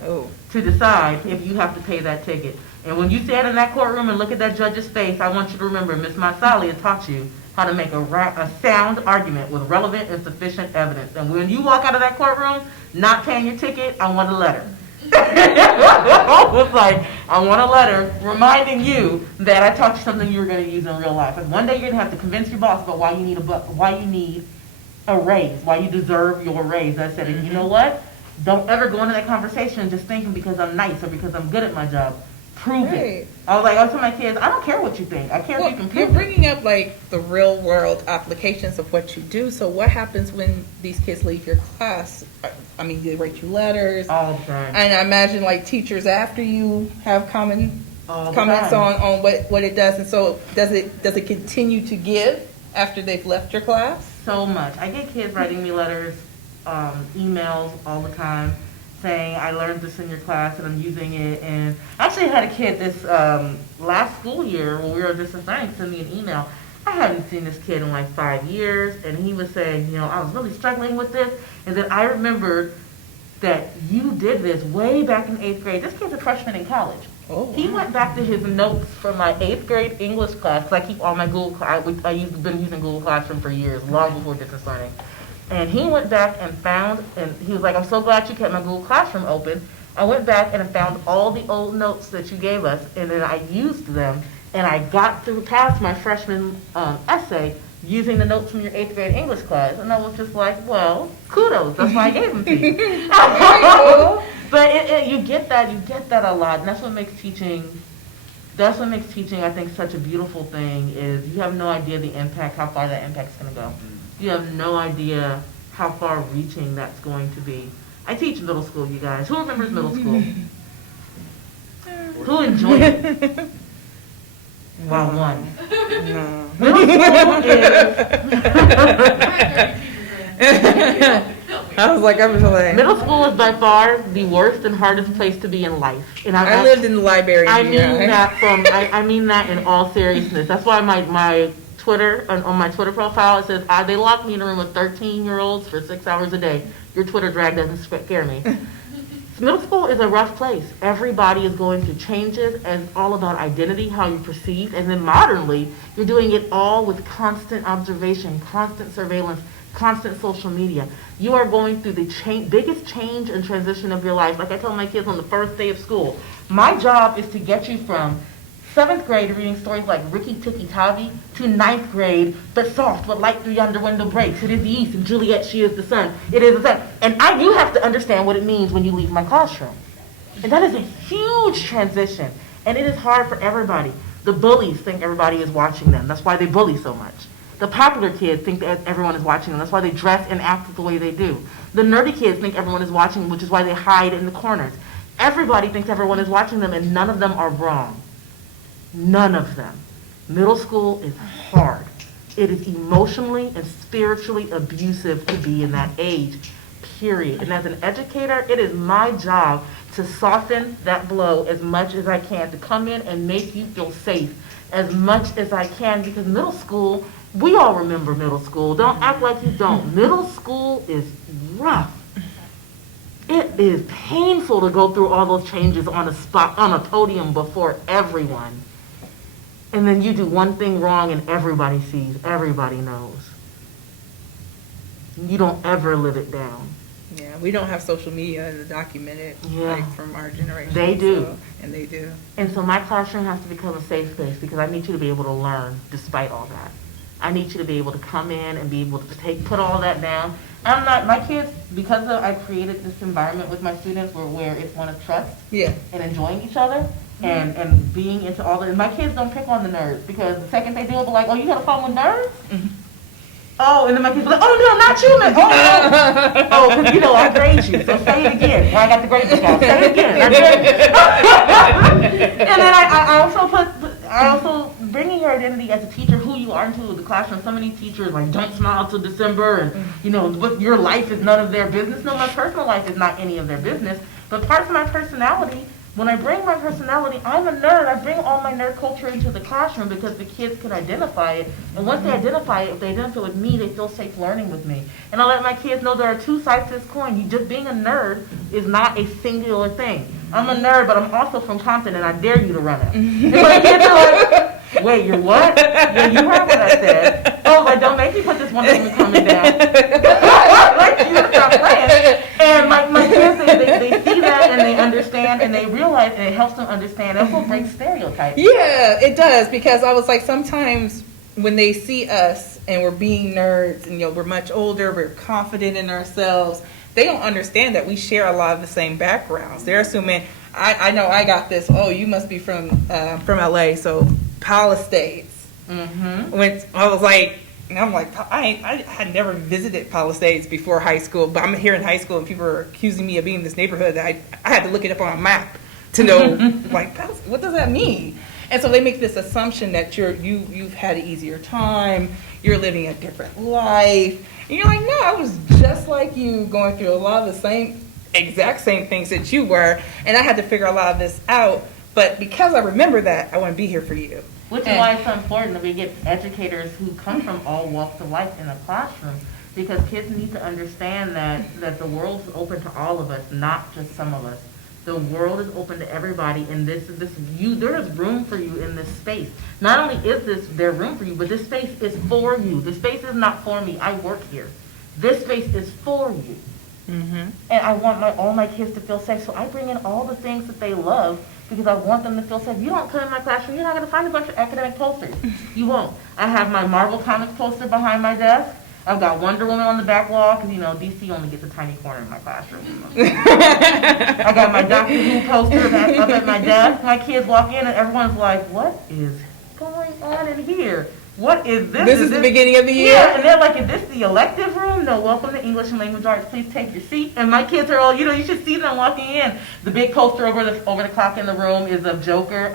to decide if you have to pay that ticket. And when you stand in that courtroom and look at that judge's face, I want you to remember Smith-Matsalia taught you how to make a sound argument with relevant and sufficient evidence. And when you walk out of that courtroom not paying your ticket, I want a letter. I was like, I want a letter reminding you that I taught you something you were going to use in real life. And one day you're going to have to convince your boss about why you need a raise, why you deserve your raise. I said, and you know what? Don't ever go into that conversation just thinking because I'm nice or because I'm good at my job. Prove it. I was telling my kids, I don't care what you think. I care if you can prove you're it. bringing up like the real world applications of what you do. So what happens when these kids leave your class? I mean, they write you letters. All the time. And I imagine like teachers after you have comments time. on what it does. And so does it continue to give after they've left your class? So much. I get kids writing me letters, emails all the time, saying, I learned this in your class and I'm using it. And I actually had a kid this last school year when we were just assigned send me an email. I hadn't seen this kid in like 5 years, and he was saying, I was really struggling with this. And then I remembered that you did this way back in 8th grade. This kid's a freshman in college. Oh. He went back to his notes from my 8th grade English class, because I keep all my Google been using Google Classroom for years, long before distance learning. And he went back and found, and he was like, I'm so glad you kept my Google Classroom open. I went back and I found all the old notes that you gave us, and then I used them, and I got to pass my freshman essay using the notes from your 8th grade English class. And I was just like, well, kudos. That's why I gave them to you. But you get that a lot, and that's what makes teaching, I think, such a beautiful thing. Is you have no idea the impact, how far that impact's going to go. You have no idea how far reaching that's going to be. I teach middle school, you guys. Who remembers middle school? Who enjoyed it? Well, one. No. Middle school is middle school is by far the worst and hardest place to be in life. And I lived in the library. I mean that in all seriousness. That's why my Twitter, on my Twitter profile, it says, they locked me in a room with 13-year-olds for 6 hours a day. Your Twitter drag doesn't scare me. Middle school is a rough place. Everybody is going through changes, and it's all about identity, how you perceive. And then modernly, you're doing it all with constant observation, constant surveillance, constant social media. You are going through the biggest change and transition of your life. Like I tell my kids on the first day of school, my job is to get you from 7th grade reading stories like Ricky Tikki Tavi to 9th grade, but soft, what light through yonder window breaks. It is the east, and Juliet, she is the sun. It is the sun. And you have to understand what it means when you leave my classroom. And that is a huge transition. And it is hard for everybody. The bullies think everybody is watching them. That's why they bully so much. The popular kids think that everyone is watching them. That's why they dress and act the way they do. The nerdy kids think everyone is watching them, which is why they hide in the corners. Everybody thinks everyone is watching them, and none of them are wrong. None of them. Middle school is hard. It is emotionally and spiritually abusive to be in that age, period. And as an educator, it is my job to soften that blow as much as I can, to come in and make you feel safe as much as I can, because middle school We all remember middle school. Don't act like you don't. Middle school is rough. It is painful to go through all those changes on a podium before everyone. And then you do one thing wrong and everybody sees, everybody knows. You don't ever live it down. Yeah, we don't have social media to document it, like from our generation. They do. And they do. And so my classroom has to become a safe space because I need you to be able to learn despite all that. I need you to be able to come in and be able to put all that down. My kids, because I created this environment with my students where it's one of trust and enjoying each other and being into all the, and my kids don't pick on the nerds because the second they do it, they're like, oh, you got a problem with nerds? Mm-hmm. Oh, and then my kids are like, oh, no, not you, man. Oh, no. Oh, because, you know, I grade you, so say it again. Well, I got the grade book out. Say it again. I grade you. And then I also bringing your identity as a teacher, who you are into the classroom. So many teachers like don't smile till December, and you know, but your life is none of their business. No, my personal life is not any of their business. But parts of my personality, when I bring my personality, I'm a nerd. I bring all my nerd culture into the classroom because the kids can identify it. And once they identify it, if they identify with me, they feel safe learning with me. And I let my kids know there are two sides to this coin. You just being a nerd is not a singular thing. I'm a nerd, but I'm also from Compton, and I dare you to run it. And my kids are like, wait, you're what? Yeah, you heard what I said. Oh, but don't make me put this one thing coming down. Like, you stop playing. And my kids, they see that, and they understand, and they realize, and it helps them understand. It also breaks stereotypes. Yeah, it does, because I was like, sometimes when they see us, and we're being nerds, and, you know, we're much older, we're confident in ourselves, they don't understand that we share a lot of the same backgrounds. They're assuming, I know I got this, oh, you must be from LA, so Palace States. Mm-hmm. When I was like, and I'm like, I had never visited Palace States before high school, but I'm here in high school and people are accusing me of being in this neighborhood that I had to look it up on a map to know, like, what does that mean? And so they make this assumption that you've had an easier time, you're living a different life. And you're like, no, I was just like you, going through a lot of the exact same things that you were, and I had to figure a lot of this out. But because I remember that, I want to be here for you. Which is why it's so important that we get educators who come from all walks of life in the classroom, because kids need to understand that the world's open to all of us, not just some of us. The world is open to everybody, and there is room for you in this space. Not only is there room for you, but this space is for you. The space is not for me. I work here. This space is for you. Mm-hmm. And I want all my kids to feel safe, so I bring in all the things that they love because I want them to feel safe. You don't come in my classroom, you're not going to find a bunch of academic posters. You won't. I have my Marvel Comics poster behind my desk. I've got Wonder Woman on the back wall because, you know, DC only gets a tiny corner in my classroom. I got my Doctor Who poster up at my desk. My kids walk in and everyone's like, what is going on in here? What is this? This is the beginning of the year? Yeah, and they're like, is this the elective room? No, welcome to English and Language Arts. Please take your seat. And my kids are all, you know, you should see them walking in. The big poster over the clock in the room is of Joker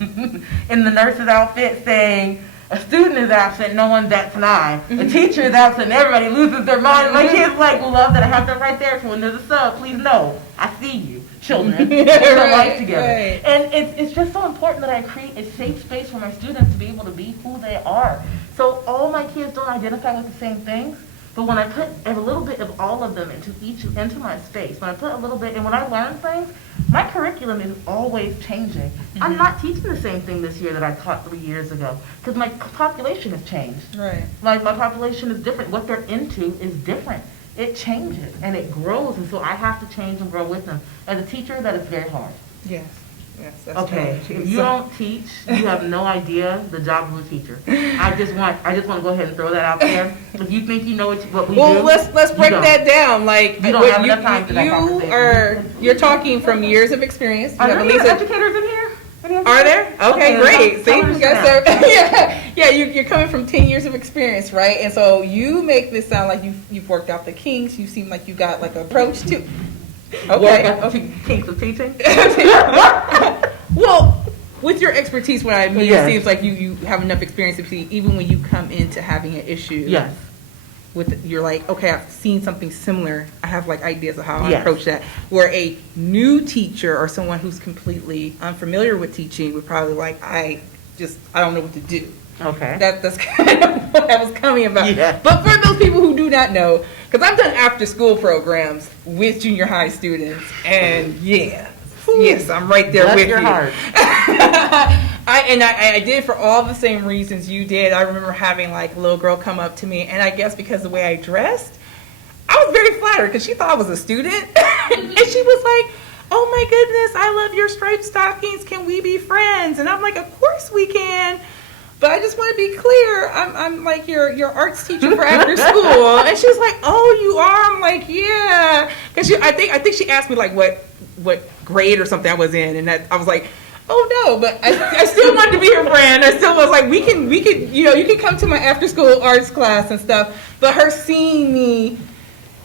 in the nurse's outfit saying, a student is absent, no one bats an eye. A teacher is absent, everybody loses their mind. My kids like love that I have them right there. So when there's a sub, please know, I see you, children. We're right, life together. Right. And it's just so important that I create a safe space for my students to be able to be who they are. So all my kids don't identify with the same things, but when I put a little bit of all of them into my space, when I put a little bit, and when I learn things, my curriculum is always changing. Mm-hmm. I'm not teaching the same thing this year that I taught 3 years ago because my population has changed. Right. Like my population is different. What they're into is different. It changes and it grows, and so I have to change and grow with them. As a teacher, that is very hard. Yes. Yes, that's okay. If you don't teach, you have no idea the job of a teacher. I just want to go ahead and throw that out there. If you think you know what we do, well, let's break that down. Like you don't have enough time for that conversation. You're talking from years of experience. Are there any educators in here? Are there? Okay, great. See, you guys are, you're coming from 10 years of experience, right? And so you make this sound like you've worked out the kinks. You seem like you got like an approach to. Okay. Kinks of teaching. Well, with your expertise, what I mean, it seems like you have enough experience to see, even when you come into having an issue. Yes. You're like, okay, I've seen something similar. I have like ideas of how I approach that. Where a new teacher or someone who's completely unfamiliar with teaching would probably like, I don't know what to do. Okay. That's kind of what I was coming about. Yeah. But for those people who do not know, because I've done after school programs with junior high students, and yes, I'm right there Bless with your you. heart. I did for all the same reasons you did. I remember having like a little girl come up to me, and I guess because of the way I dressed, I was very flattered because she thought I was a student, and she was like, "Oh my goodness, I love your striped stockings. Can we be friends?" And I'm like, "Of course we can." But I just want to be clear. I'm like your arts teacher for after school, and she's like, "Oh, you are?" I'm like, "Yeah," because I think she asked me like what grade or something I was in, and I was like, "Oh no," but I still wanted to be her friend. I still was like, we can you can come to my after school arts class and stuff. But her seeing me,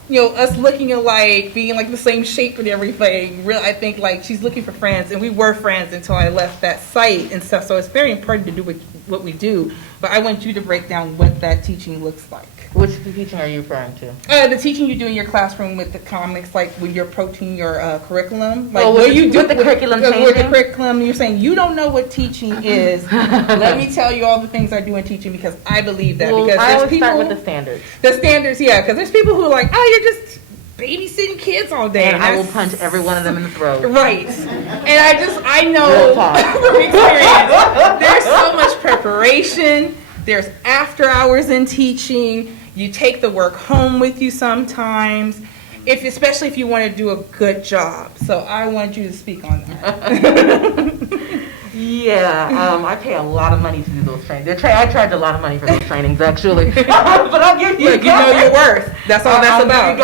us looking alike, being like the same shape and everything, really, I think like she's looking for friends, and we were friends until I left that site and stuff. So it's very important to do what we do. But I want you to break down what that teaching looks like. Which teaching are you referring to? The teaching you do in your classroom with the comics, like when you're approaching your curriculum. Like what you do with the curriculum changing? With the curriculum, you're saying you don't know what teaching is. Let me tell you all the things I do in teaching because I believe that. Well, because I there's always people, start with the standards. The standards, yeah, because there's people who are like, oh, you're just babysitting kids all day. And I will punch every one of them in the throat. Right. And I know from experience, there's so much preparation. There's after hours in teaching. You take the work home with you sometimes, especially if you want to do a good job. So I want you to speak on that. Yeah, I pay a lot of money to do those trainings. I charge a lot of money for those trainings, actually. But I'll give you. Look, you know your worth. That's all that's about.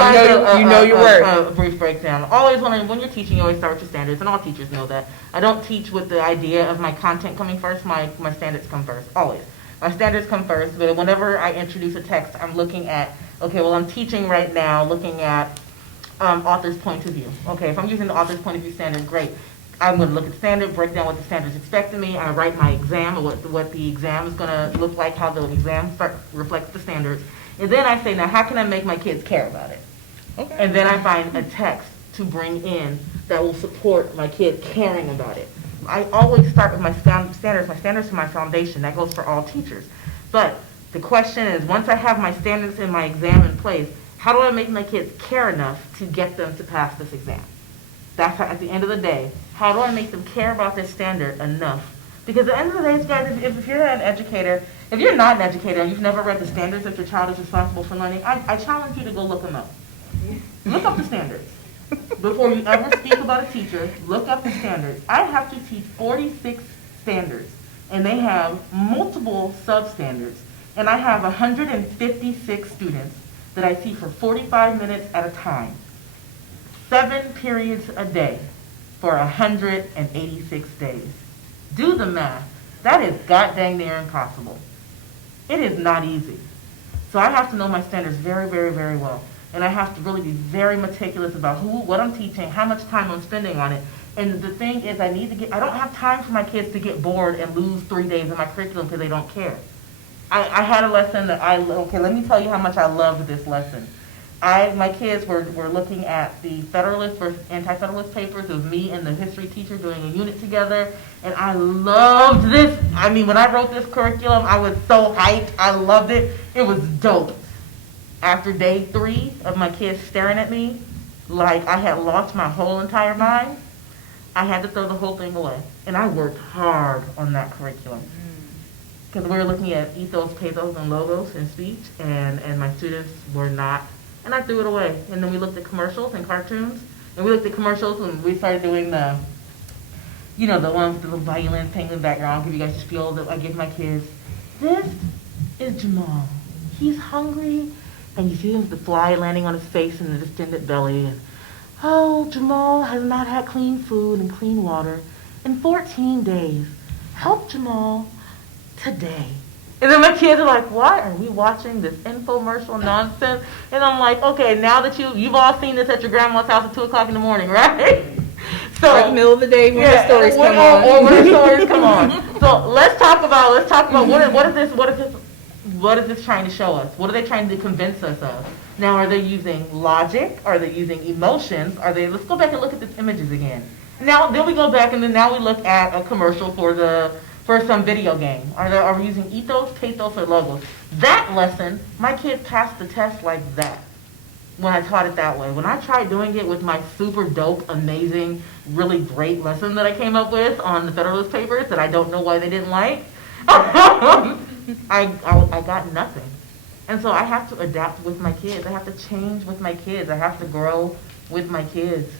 You know your worth. A brief breakdown. Always when you're teaching, you always start with your standards, and all teachers know that. I don't teach with the idea of my content coming first. My standards come first, always. My standards come first, but whenever I introduce a text, I'm looking at, okay, well, I'm teaching right now, looking at author's point of view. Okay, if I'm using the author's point of view standard, great. I'm going to look at standard, break down what the standards expect of me. I write my exam, or what the exam is going to look like, how the exam reflects the standards. And then I say, now, how can I make my kids care about it? Okay. And then I find a text to bring in that will support my kids caring about it. I always start with my standards. My standards are my foundation. That goes for all teachers. But the question is, once I have my standards in my exam in place, how do I make my kids care enough to get them to pass this exam? That's how, at the end of the day, how do I make them care about this standard enough? Because at the end of the day, guys, if you're an educator, if you're not an educator and you've never read the standards that your child is responsible for learning, I challenge you to go look them up. Look up the standards. Before you ever speak about a teacher, look up the standards. I have to teach 46 standards, and they have multiple sub-standards. And I have 156 students that I see for 45 minutes at a time, 7 periods a day for 186 days. Do the math. That is god dang near impossible. It is not easy. So I have to know my standards very, very, very well. And I have to really be very meticulous about what I'm teaching, how much time I'm spending on it. And the thing is, I don't have time for my kids to get bored and lose 3 days of my curriculum because they don't care. I had a lesson that let me tell you how much I loved this lesson. My kids were looking at the Federalist versus Anti-Federalist papers. It was me and the history teacher doing a unit together. And I loved this. I mean, when I wrote this curriculum, I was so hyped. I loved it. It was dope. After day 3 of my kids staring at me, like I had lost my whole entire mind, I had to throw the whole thing away. And I worked hard on that curriculum. Because we were looking at ethos, pathos, and logos in speech, and my students were not. And I threw it away. And then we looked at commercials and cartoons. And we looked at commercials and we started doing the one with the little violin thing in the background. I'll give you guys a spiel that I give my kids. This is Jamal. He's hungry. And you see the fly landing on his face and the distended belly. And, oh, Jamal has not had clean food and clean water in 14 days. Help Jamal today. And then my kids are like, what? Are we watching this infomercial nonsense? And I'm like, okay, now that you've all seen this at your grandma's house at 2 o'clock in the morning, right? So right in the middle of the day when the stories come on. Or when the stories come on. So let's talk about what is this trying to show us? What are they trying to convince us of? Now, are they using logic? Are they using emotions? Let's go back and look at these images again. Now, then we go back and then now we look at a commercial for the for some video game. Are we using ethos, pathos, or logos? That lesson, my kids passed the test like that when I taught it that way. When I tried doing it with my super dope, amazing, really great lesson that I came up with on the Federalist Papers that I don't know why they didn't like, I got nothing. And so I have to adapt with my kids. I have to change with my kids. I have to grow with my kids.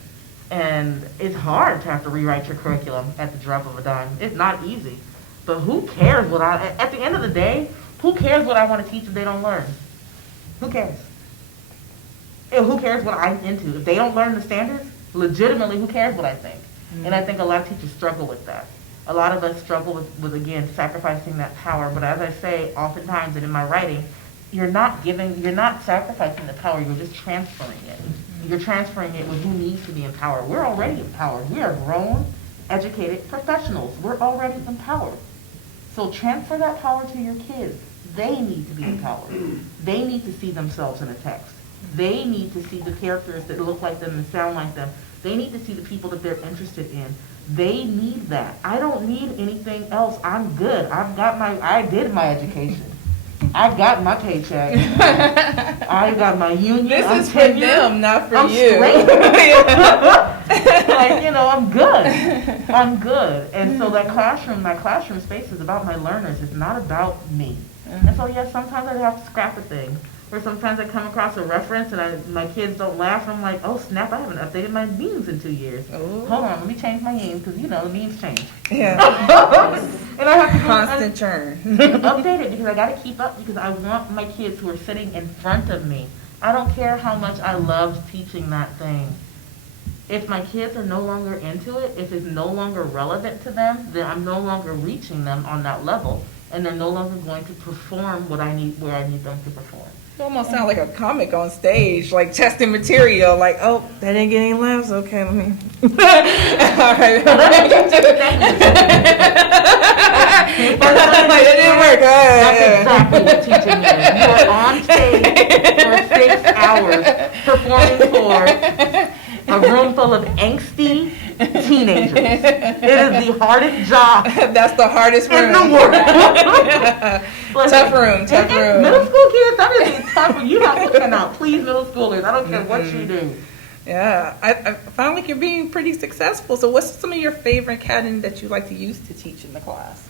And it's hard to have to rewrite your curriculum at the drop of a dime. It's not easy. But who cares at the end of the day, who cares what I want to teach if they don't learn? Who cares? Who cares what I'm into? If they don't learn the standards, legitimately, who cares what I think? Mm-hmm. And I think a lot of teachers struggle with that. A lot of us struggle with again, sacrificing that power. But as I say, oftentimes, and in my writing, you're not sacrificing the power, you're just transferring it. You're transferring it with who needs to be empowered. We're already empowered. We are grown, educated professionals. We're already empowered. So transfer that power to your kids. They need to be empowered. They need to see themselves in a text. They need to see the characters that look like them and sound like them. They need to see the people that they're interested in. They need that. I don't need anything else. I'm good. I did my education. I got my paycheck. I got my union. This is for them, not for you. I'm good. I'm good. And so that classroom space is about my learners. It's not about me. And so, yes, sometimes I have to scrap a thing. Or sometimes I come across a reference and my kids don't laugh. And I'm like, oh, snap, I haven't updated my memes in 2 years. Ooh. Hold on, let me change my memes because, the memes change. Yeah. And I have to constant churn. Update it because I got to keep up because I want my kids who are sitting in front of me. I don't care how much I loved teaching that thing. If my kids are no longer into it, if it's no longer relevant to them, then I'm no longer reaching them on that level. And they're no longer going to perform where I need them to perform. You almost sound like a comic on stage, like testing material. Like, oh, that didn't get any laughs. Okay, let me. All right. It didn't work. That's exactly what teaching is. You are on stage for 6 hours performing for a room full of angsty teenagers. It is the hardest job. That's the hardest room in the world. Tough room. Middle school kids, that is a tough room. You have to come out, please, middle schoolers. I don't care what you do. Yeah, I found like you're being pretty successful. So, what's some of your favorite canon that you like to use to teach in the class?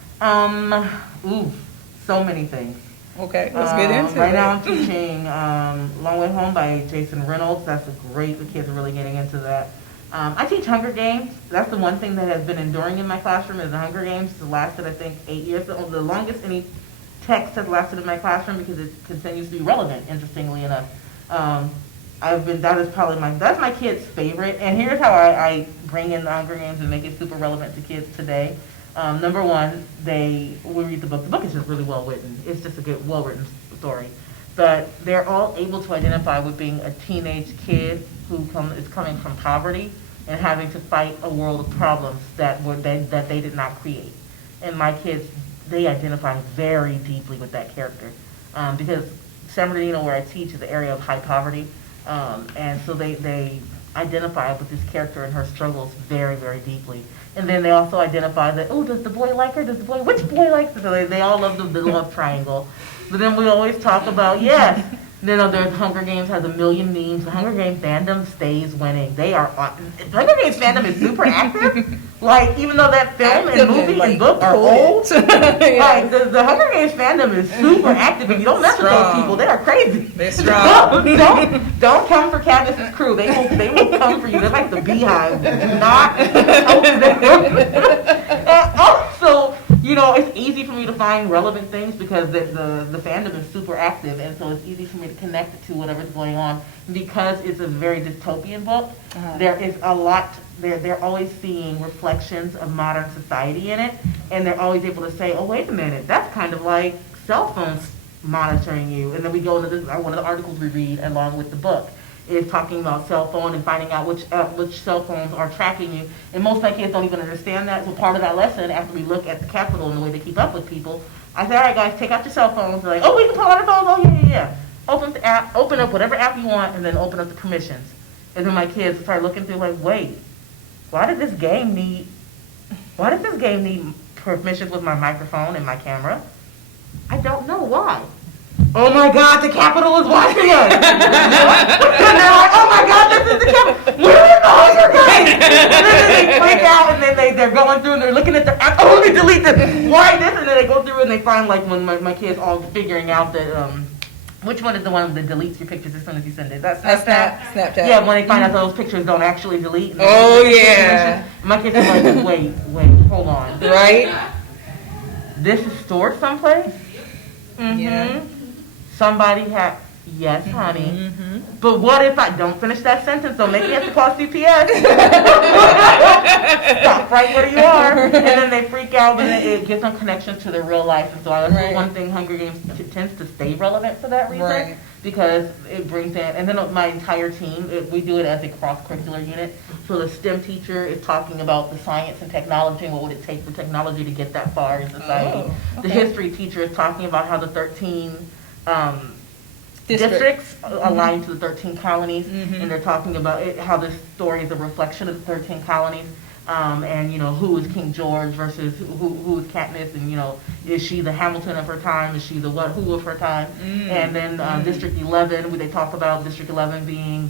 So many things. Okay, let's get into it. Right now I'm teaching Long Way Home by Jason Reynolds. That's great. The kids are really getting into that. I teach Hunger Games. That's the one thing that has been enduring in my classroom is the Hunger Games. It lasted, I think, 8 years. The longest any text has lasted in my classroom because it continues to be relevant, interestingly enough. That's my kids' favorite. And here's how I bring in the Hunger Games and make it super relevant to kids today. Number one, we read the book. The book is just really well written. It's just a good, well-written story. But they're all able to identify with being a teenage kid who is coming from poverty and having to fight a world of problems that they did not create. And my kids, they identify very deeply with that character because San Bernardino, where I teach, is an area of high poverty, and so they identify with this character and her struggles very, very deeply. And then they also identify that, does the boy like her? Which boy likes her? So they all love the love triangle. But then we always talk about, yes, the Hunger Games has a million memes. The Hunger Games fandom stays winning. The Hunger Games fandom is super active. Like, even though that film and movie and book are old, like, the Hunger Games fandom is super active. If you don't mess with those people, they are crazy. They're strong. Don't come for Candace's crew. They will come for you. They're like the Beehive. Do not come for them. And also, it's easy for me to find relevant things because the fandom is super active, and so it's easy for me to connect it to whatever's going on. Because it's a very dystopian book, there is a lot. They're always seeing reflections of modern society in it, and they're always able to say, "Oh, wait a minute, that's kind of like cell phones monitoring you." And then we go into this. One of the articles we read along with the book is talking about cell phone and finding out which cell phones are tracking you. And most of my kids don't even understand that. So part of that lesson, after we look at the Capitol and the way they keep up with people, I say, all right, guys, take out your cell phones. They're like, oh, we can pull out our phones. Oh, yeah. Open up the app, open up whatever app you want, and then open up the permissions. And then my kids start looking through like, wait, why does this game need permissions with my microphone and my camera. I don't know why. Oh my God, the Capitol is watching us. And they're like, oh my God, this is the Capitol. We're in the Hunger Games. And then they freak out, and then they're going through and they're looking at the, oh, let me delete this. Why this? And then they go through and they find, like, when my kids all figuring out that, which one is the one that deletes your pictures as soon as you send it? That's Snapchat. Yeah, when they find out those pictures don't actually delete. Oh, yeah. My kids are like, wait, hold on. Right? This is stored someplace? Yeah. Somebody had, yes, honey. But what if I don't finish that sentence? So maybe you have to call CPS. Stop right where you are. And then they freak out, and it gives them connections to their real life. And so that's one thing Hunger Games tends to stay relevant for that reason. Right. Because it brings in, and then my entire team, we do it as a cross-curricular unit. So the STEM teacher is talking about the science and technology and what would it take for technology to get that far in society. Oh, okay. The history teacher is talking about how the 13 districts align to the 13 colonies, and they're talking about how this story is a reflection of the 13 colonies. And who is King George versus who is Katniss, and is she the Hamilton of her time? Is she the who of her time? And then District 11, they talk about District 11 being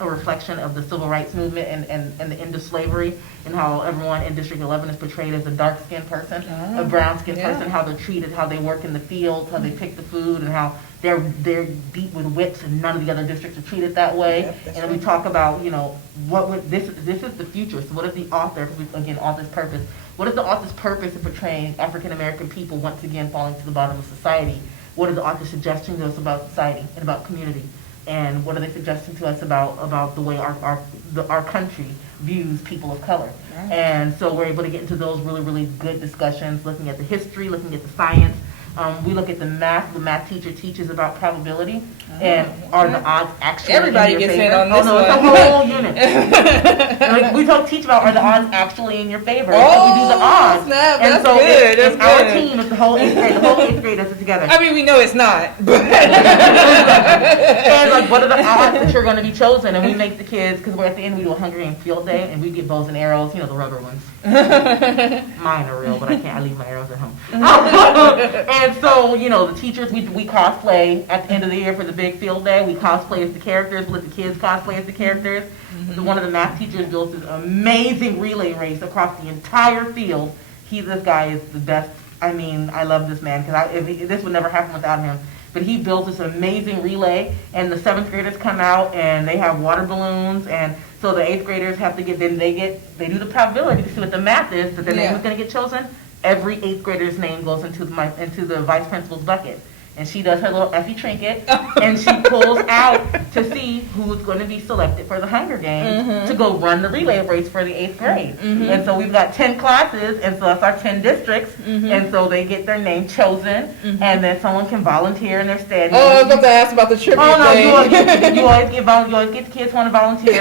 a reflection of the civil rights movement and the end of slavery, and how everyone in District 11 is portrayed as a dark-skinned person, a brown-skinned person, how they're treated, how they work in the fields, how they pick the food, and how they're beat with whips, and none of the other districts are treated that way. And then we talk about, this is the future. So what is the author, again, author's purpose? What is the author's purpose in portraying African American people once again falling to the bottom of society? What is the author suggesting to us about society and about community? And what are they suggesting to us about the way our country views people of color? Right. And so we're able to get into those really, really good discussions, looking at the history, looking at the science. We look at the math. The math teacher teaches about probability and are the odds actually Everybody in your gets favor? in on this no, one. it's a whole unit. We don't teach about are the odds actually in your favor. So we do the odds. Snap, and that's so good. it's our team. It's the whole 8th grade. The whole 8th grade does it together. I mean, we know it's not. But and what are the odds that you're going to be chosen? And we make the kids, because we're at the end, we do a Hunger Games field day, and we get bows and arrows, the rubber ones. Mine are real, but I leave my arrows at home. And so, the teachers, we cosplay at the end of the year for the big field day. We cosplay as the characters. We let the kids cosplay as the characters. One of the math teachers built this amazing relay race across the entire field. This guy is the best. I mean, I love this man, because this would never happen without him. But he built this amazing relay, and the 7th graders come out, and they have water balloons, and so the 8th graders have to they do the probability to see what the math is, that their name is going to get chosen. Every 8th grader's name goes into the vice principal's bucket. And she does her little Effie trinket, and she pulls out to see who's going to be selected for the Hunger Games to go run the relay race for the 8th grade. And so we've got 10 classes, and so that's our 10 districts, and so they get their name chosen, and then someone can volunteer in their stead. Oh, I was about to ask about the tribute thing. You always get the kids want to volunteer.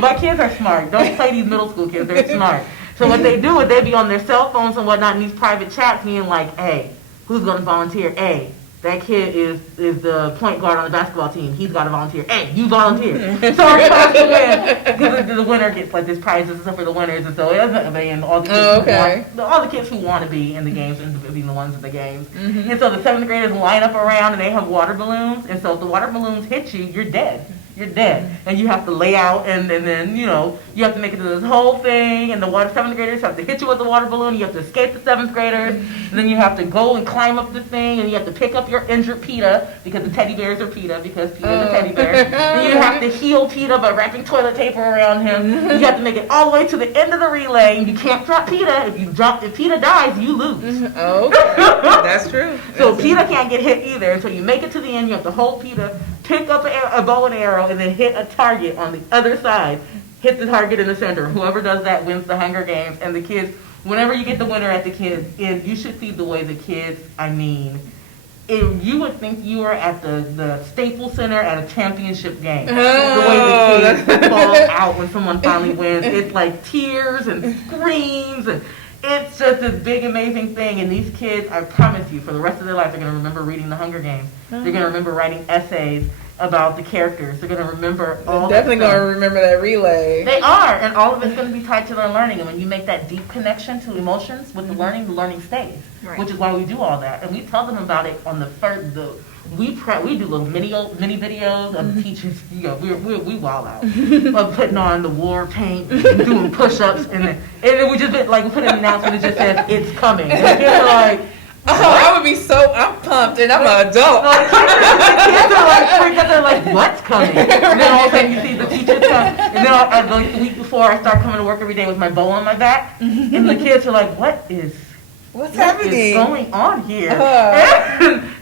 My kids are smart. Don't play these middle school kids. They're smart. So what they do is they be on their cell phones and whatnot in these private chats being like, hey, who's going to volunteer? Hey, that kid is the point guard on the basketball team. He's got to volunteer. Hey, you volunteer. So our class will win, because the winner gets like this prizes and stuff for the winners, and so it doesn't and all the kids all the kids who want to be in the games and being the ones in the games. And so the 7th graders line up around, and they have water balloons, and so if the water balloons hit you, you're dead. You're dead, and you have to lay out, and then you have to make it to this whole thing, and the 7th graders have to hit you with the water balloon. You have to escape the 7th graders, and then you have to go and climb up the thing, and you have to pick up your injured PETA, because the teddy bears are PETA, because PETA's a teddy bear. And you have to heal PETA by wrapping toilet paper around him. You have to make it all the way to the end of the relay, and you can't drop PETA. If PETA dies, you lose. That's true. So PETA can't get hit either. Until you make it to the end, you have to hold PETA, pick up a bow and arrow, and then hit a target on the other side. Hit the target in the center. Whoever does that wins the Hunger Games. And the kids, whenever you get the winner at the kids, and you should see the way the kids, if you would think you were at the Staples Center at a championship game. The way the kids fall out when someone finally wins. It's like tears and screams, and it's just this big, amazing thing. And these kids, I promise you, for the rest of their life, they're going to remember reading the Hunger Games. They're going to remember writing essays about the characters. They're going to remember all They're definitely that stuff. going to remember that relay. They are, and all of it's going to be tied to their learning. And when you make that deep connection to emotions with the learning stays, which is why we do all that. And we tell them about it on the first. We do little mini videos of the teachers. We wild out of putting on the war paint, doing push-ups, and then we just like put an announcement that just says it's coming. And the kids are like, I would be I'm pumped, and I'm an adult. the kids are like freaked out. They're like, what's coming? And then all of a sudden you see the teacher come. And then like the week before, I start coming to work every day with my bow on my back, and the kids are like, What's happening? Going on here?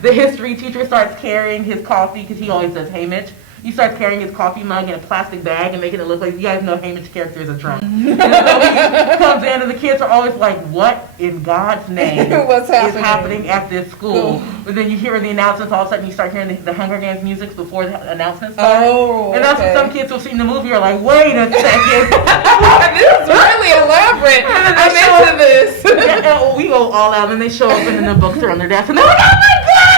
The history teacher starts carrying his coffee, because he always says, hey, Mitch. He starts carrying his coffee mug in a plastic bag and making it look like, you guys know Hamich's character is a drunk. And so he comes in, and the kids are always like, what in God's name What's is happening? happening at this school? But then you hear the announcements, all of a sudden you start hearing the Hunger Games music before the announcements start. Oh, and that's what some kids who've seen the movie are like, wait a second. This is really elaborate. I'm into this. And we go all out, and they show up, and then the books are on their desk, and they're like, oh my God!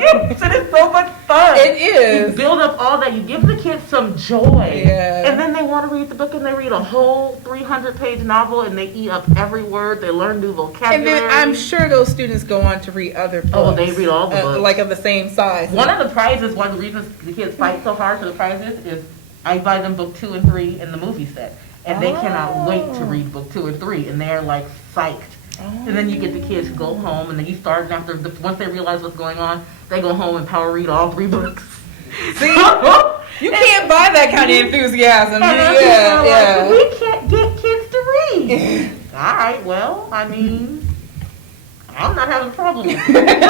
And it's so much fun. It is. You build up all that. You give the kids some joy. Yeah. And then they want to read the book, and they read a whole 300-page novel, and they eat up every word. They learn new vocabulary. And then I'm sure those students go on to read other books. Oh, they read all the books. Like of the same size. One of the prizes, one of the reasons the kids fight so hard for the prizes is I buy them book 2 and 3 in the movie set. And they cannot wait to read book 2 and 3. And they're like psyched. And then you get the kids who go home, and then you start, and once they realize what's going on, they go home and power read all 3 books. See, you can't buy that kind of enthusiasm. Yeah. We can't get kids to read. All right, well, I mean, I'm not having a problem with it.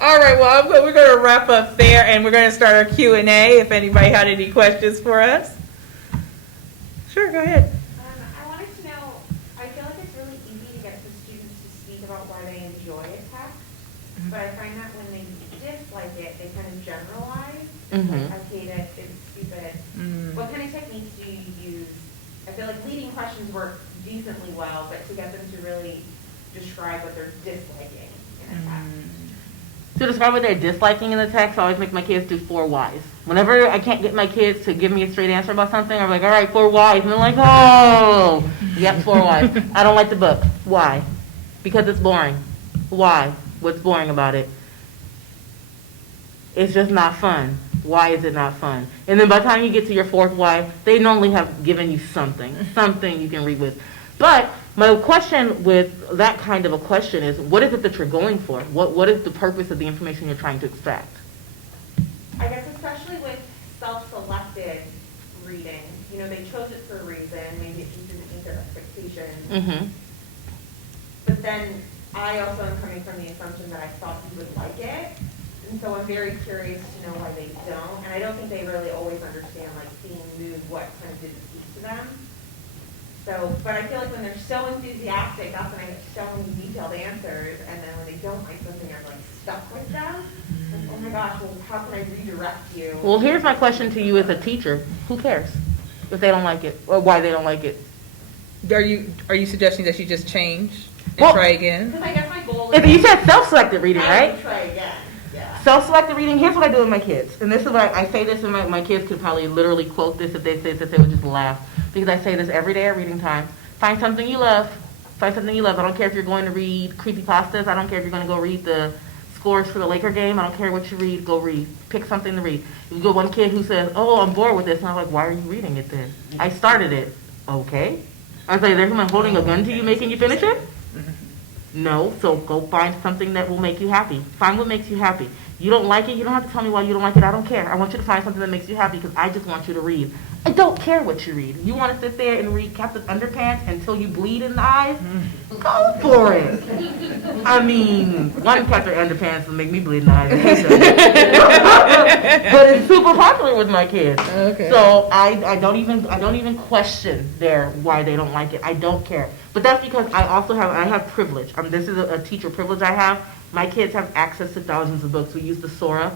All right, well, we're going to wrap up there, and we're going to start our Q&A if anybody had any questions for us. Sure, go ahead. I wanted to know, I feel like it's really easy to get the students to speak about why they enjoy a text, but I find that when they dislike it, they kind of generalize. Like, I hate it, it's stupid. What kind of techniques do you use? I feel like leading questions work decently well, but to get them to really describe what they're disliking in a text. To describe what they're disliking in the text, I always make my kids do 4 whys. Whenever I can't get my kids to give me a straight answer about something, I'm like, all right, 4 whys. And they're like, oh, yep, 4 whys. I don't like the book. Why? Because it's boring. Why? What's boring about it? It's just not fun. Why is it not fun? And then by the time you get to your 4th why, they normally have given you something you can read with. But my question with that kind of a question is, what is it that you're going for? What is the purpose of the information you're trying to extract? I guess especially with self-selected reading, they chose it for a reason. Maybe it just didn't meet their expectations. But then I also am coming from the assumption that I thought you would like it. And so I'm very curious to know why they don't. And I don't think they really always understand, like, theme, mood, what kind of didn't speak to them. So, but I feel like when they're so enthusiastic, that's when I get so many detailed answers. And then when they don't like something, I'm like stuck with them. Like, oh my gosh, well, how can I redirect you? Well, here's my question to you as a teacher. Who cares if they don't like it or why they don't like it? Are you suggesting that you just change and try again? Because I guess my goal is... You said self-selected reading, right? Try again. Yeah. Self-selected reading, here's what I do with my kids. And this is what I say this, and my kids could probably literally quote this if they say that they would just laugh. Because I say this every day at reading time. Find something you love. Find something you love. I don't care if you're going to read creepypastas. I don't care if you're going to go read the scores for the Laker game. I don't care what you read. Go read. Pick something to read. You go one kid who says, oh, I'm bored with this. And I'm like, why are you reading it then? I started it. Okay. I was like, there's someone holding a gun to you making you finish it? No. So go find something that will make you happy. Find what makes you happy. You don't like it, you don't have to tell me why you don't like it. I don't care. I want you to find something that makes you happy because I just want you to read. I don't care what you read. You want to sit there and read Captain Underpants until you bleed in the eyes? Go for it. I mean, one Captain Underpants will make me bleed in the eyes. I hate that. But it's super popular with my kids. Okay. So I don't even question why they don't like it. I don't care. But that's because I have privilege. This is a teacher privilege I have. My kids have access to thousands of books. We use the Sora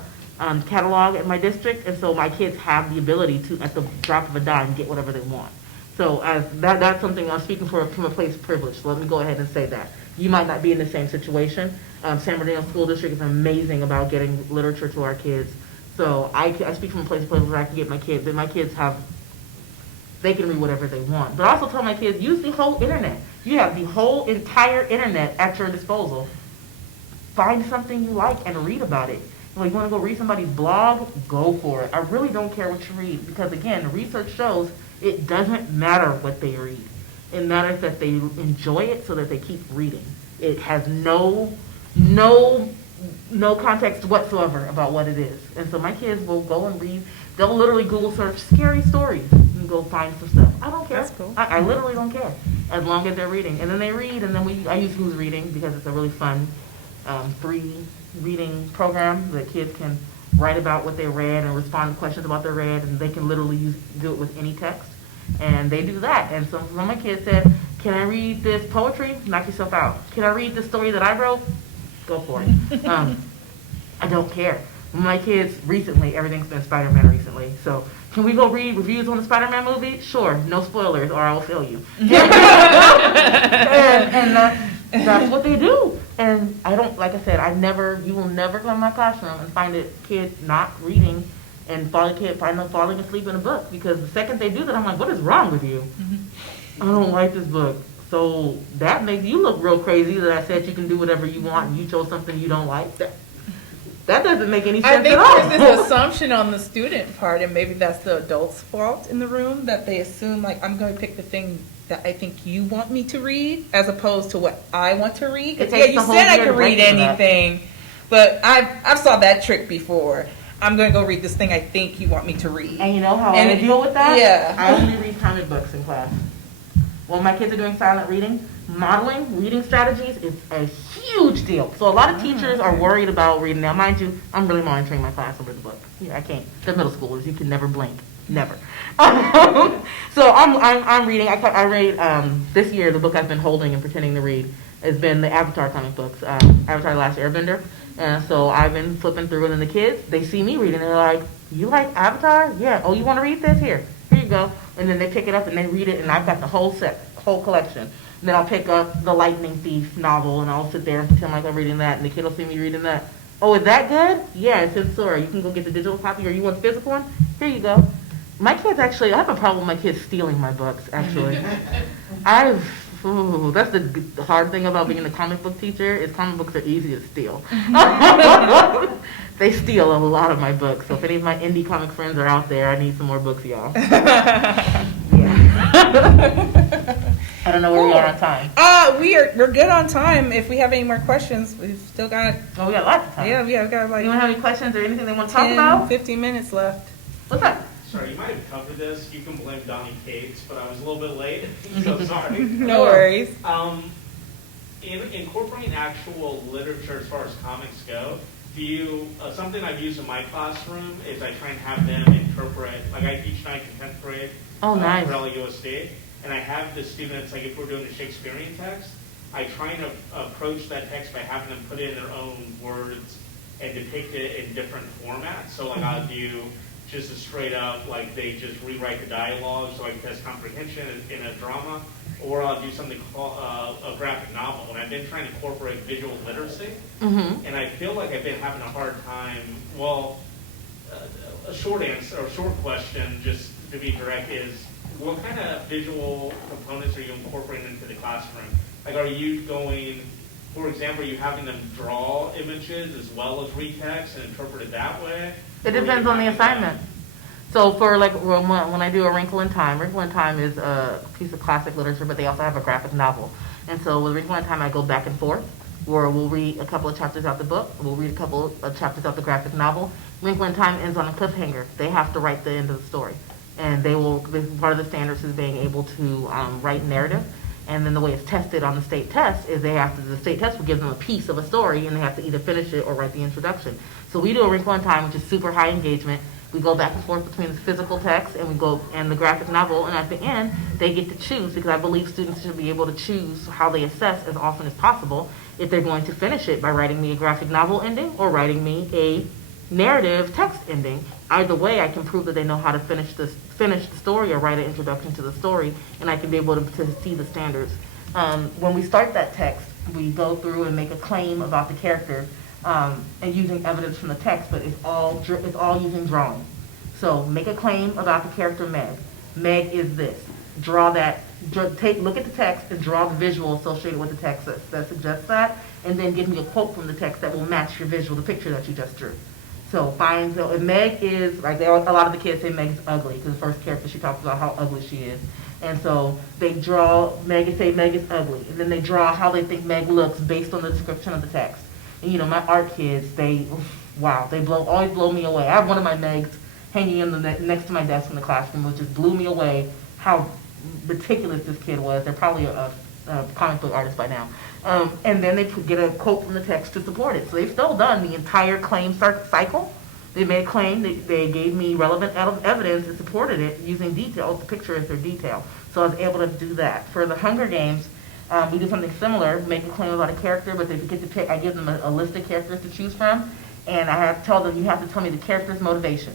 catalog at my district, and so my kids have the ability to, at the drop of a dime, get whatever they want. So that's something I'm speaking from a place of privilege. So let me go ahead and say that. You might not be in the same situation. San Bernardino School District is amazing about getting literature to our kids. So I speak from a place of privilege where I can get my kids, and my kids they can read whatever they want. But I also tell my kids, use the whole internet. You have the whole entire internet at your disposal. Find something you like and read about it. Like, you want to go read somebody's blog? Go for it. I really don't care what you read because, again, research shows it doesn't matter what they read. It matters that they enjoy it so that they keep reading. It has no context whatsoever about what it is. And so my kids will go and read. They'll literally Google search scary stories and go find some stuff. I don't care. That's cool. I literally don't care as long as they're reading. And then they read, and then I use Who's Reading because it's a really fun free reading program that kids can write about what they read and respond to questions about their read, and they can literally do it with any text. And they do that. And so some of my kids said, can I read this poetry? Knock yourself out. Can I read the story that I wrote? Go for it. I don't care. My kids recently, everything's been Spider-Man recently. So can we go read reviews on the Spider-Man movie? Sure. No spoilers or I will fail you. and that's what they do. And I don't, like I said, you will never go in my classroom and find a kid not reading and find them falling asleep in a book. Because the second they do that, I'm like, what is wrong with you? I don't like this book. So that makes you look real crazy that I said you can do whatever you want and you chose something you don't like. That doesn't make any sense at all. I think there's this assumption on the student part, and maybe that's the adult's fault in the room, that they assume, like, I'm going to pick the thing that I think you want me to read, as opposed to what I want to read. It Yeah, takes you the whole said I year could to read wait for that. anything, but I've saw that trick before. I'm going to go read this thing I think you want me to read. And you know how And I deal with that? yeah. I only read comic books in class. When my kids are doing silent reading, modeling reading strategies is a huge deal. So a lot of teachers are worried about reading. Now, mind you, I'm really monitoring my class over the book. Yeah, I can't. They're middle schoolers. You can never blink. Never. So I'm reading. I read this year. The book I've been holding and pretending to read has been the Avatar comic books, Avatar: The Last Airbender. And so I've been flipping through, and then the kids, they see me reading, and they're like, "You like Avatar? Yeah. Oh, you want to read this? Here you go." And then they pick it up and they read it, and I've got the whole collection. And then I'll pick up the Lightning Thief novel, and I'll sit there and pretend like I'm reading that, and the kid will see me reading that. Oh, is that good? Yeah, it's in Sora. You can go get the digital copy, or you want the physical one? Here you go. My kids actually, I have a problem with my kids stealing my books, actually. That's the hard thing about being a comic book teacher, is comic books are easy to steal. They steal a lot of my books, so if any of my indie comic friends are out there, I need some more books, y'all. I don't know where we are on time. We're good on time. If we have any more questions, we've still got. Oh, we got lots of time. Yeah, we have got like. Anyone have any questions or anything they want to talk 10, about? 15 minutes left. What's up? Sorry, you might have covered this. You can blame Donnie Cates, but I was a little bit late, so sorry. No worries. In incorporating actual literature as far as comics go, do you, something I've used in my classroom is I try and have them interpret, like I teach 9th and 10th grade Nice. for LUSD, and I have the students, like if we're doing a Shakespearean text, I try and approach that text by having them put in their own words and depict it in different formats. So like I'll do just a straight up, like they just rewrite the dialogue, so I can test comprehension in a drama, or I'll do something called a graphic novel. And I've been trying to incorporate visual literacy, and I feel like I've been having a hard time. Well, a short answer or short question, just to be direct, is what kind of visual components are you incorporating into the classroom? Like, are you going, for example, are you having them draw images as well as read text and interpret it that way? It depends on the assignment. So for like when I do A Wrinkle in Time is a piece of classic literature, but they also have a graphic novel. And so with Wrinkle in Time, I go back and forth, where we'll read a couple of chapters out the book, we'll read a couple of chapters out the graphic novel. Wrinkle in Time ends on a cliffhanger. They have to write the end of the story. And part of the standards is being able to write narrative. And then the way it's tested on the state test is the state test will give them a piece of a story, and they have to either finish it or write the introduction. So we do A Wrinkle in Time, which is super high engagement. We go back and forth between the physical text and the graphic novel, and at the end, they get to choose, because I believe students should be able to choose how they assess as often as possible if they're going to finish it by writing me a graphic novel ending or writing me a narrative text ending. Either way, I can prove that they know how to finish this finish the story or write an introduction to the story, and I can be able to see the standards. When we start that text, we go through and make a claim about the character, and using evidence from the text, but it's all using drawing. So make a claim about the character Meg. Meg is this. Draw that. Look at the text and draw the visual associated with the text that suggests that, and then give me a quote from the text that will match your visual, the picture that you just drew. So and Meg is, like, a lot of the kids say Meg's ugly, because the first character she talks about how ugly she is. And so they draw Meg and say Meg is ugly, and then they draw how they think Meg looks based on the description of the text. And my art kids, they always blow me away. I have one of my Megs hanging in next to my desk in the classroom, which just blew me away how meticulous this kid was. They're probably a comic book artist by now. And then they get a quote from the text to support it. So they've still done the entire claim cycle. They made a claim, they gave me relevant evidence and supported it using details. The picture is their detail. So I was able to do that. For the Hunger Games, we do something similar, make a claim about a character, but they get to pick, I give them a list of characters to choose from, and I have to tell them, you have to tell me the character's motivation.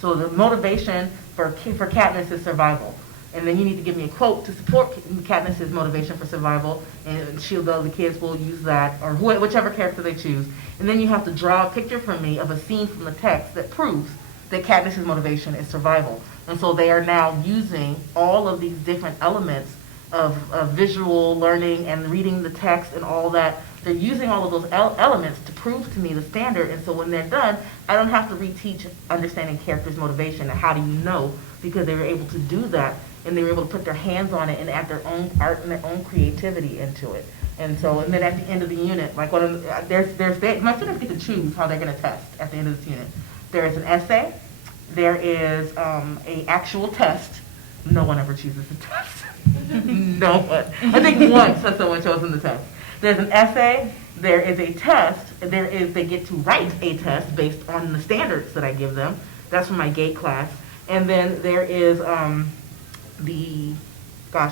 So the motivation for Katniss is survival. And then you need to give me a quote to support Katniss's motivation for survival, and the kids will use that, or whichever character they choose. And then you have to draw a picture for me of a scene from the text that proves that Katniss's motivation is survival. And so they are now using all of these different elements of visual learning and reading the text and all that. They're using all of those elements to prove to me the standard. And so when they're done, I don't have to reteach understanding characters' motivation and how do you know, because they were able to do that, and they were able to put their hands on it and add their own art and their own creativity into it. And then at the end of the unit, like my students get to choose how they're going to test at the end of this unit. There is an essay. There is a actual test. No one ever chooses the test. No one. I think once has someone chosen the test. There's an essay. There is a test. They get to write a test based on the standards that I give them. That's from my GATE class. And then there is now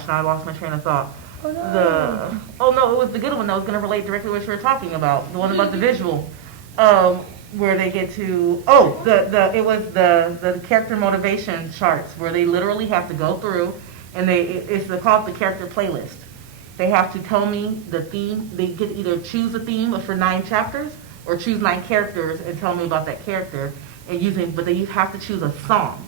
I lost my train of thought. It was the good one that was going to relate directly to what you were talking about. The one about the visual, where they get to it was the character motivation charts, where they literally have to go through, and it's called the character playlist. They have to tell me the theme. They get to either choose a theme for 9 chapters or choose 9 characters and tell me about that character, but they have to choose a song.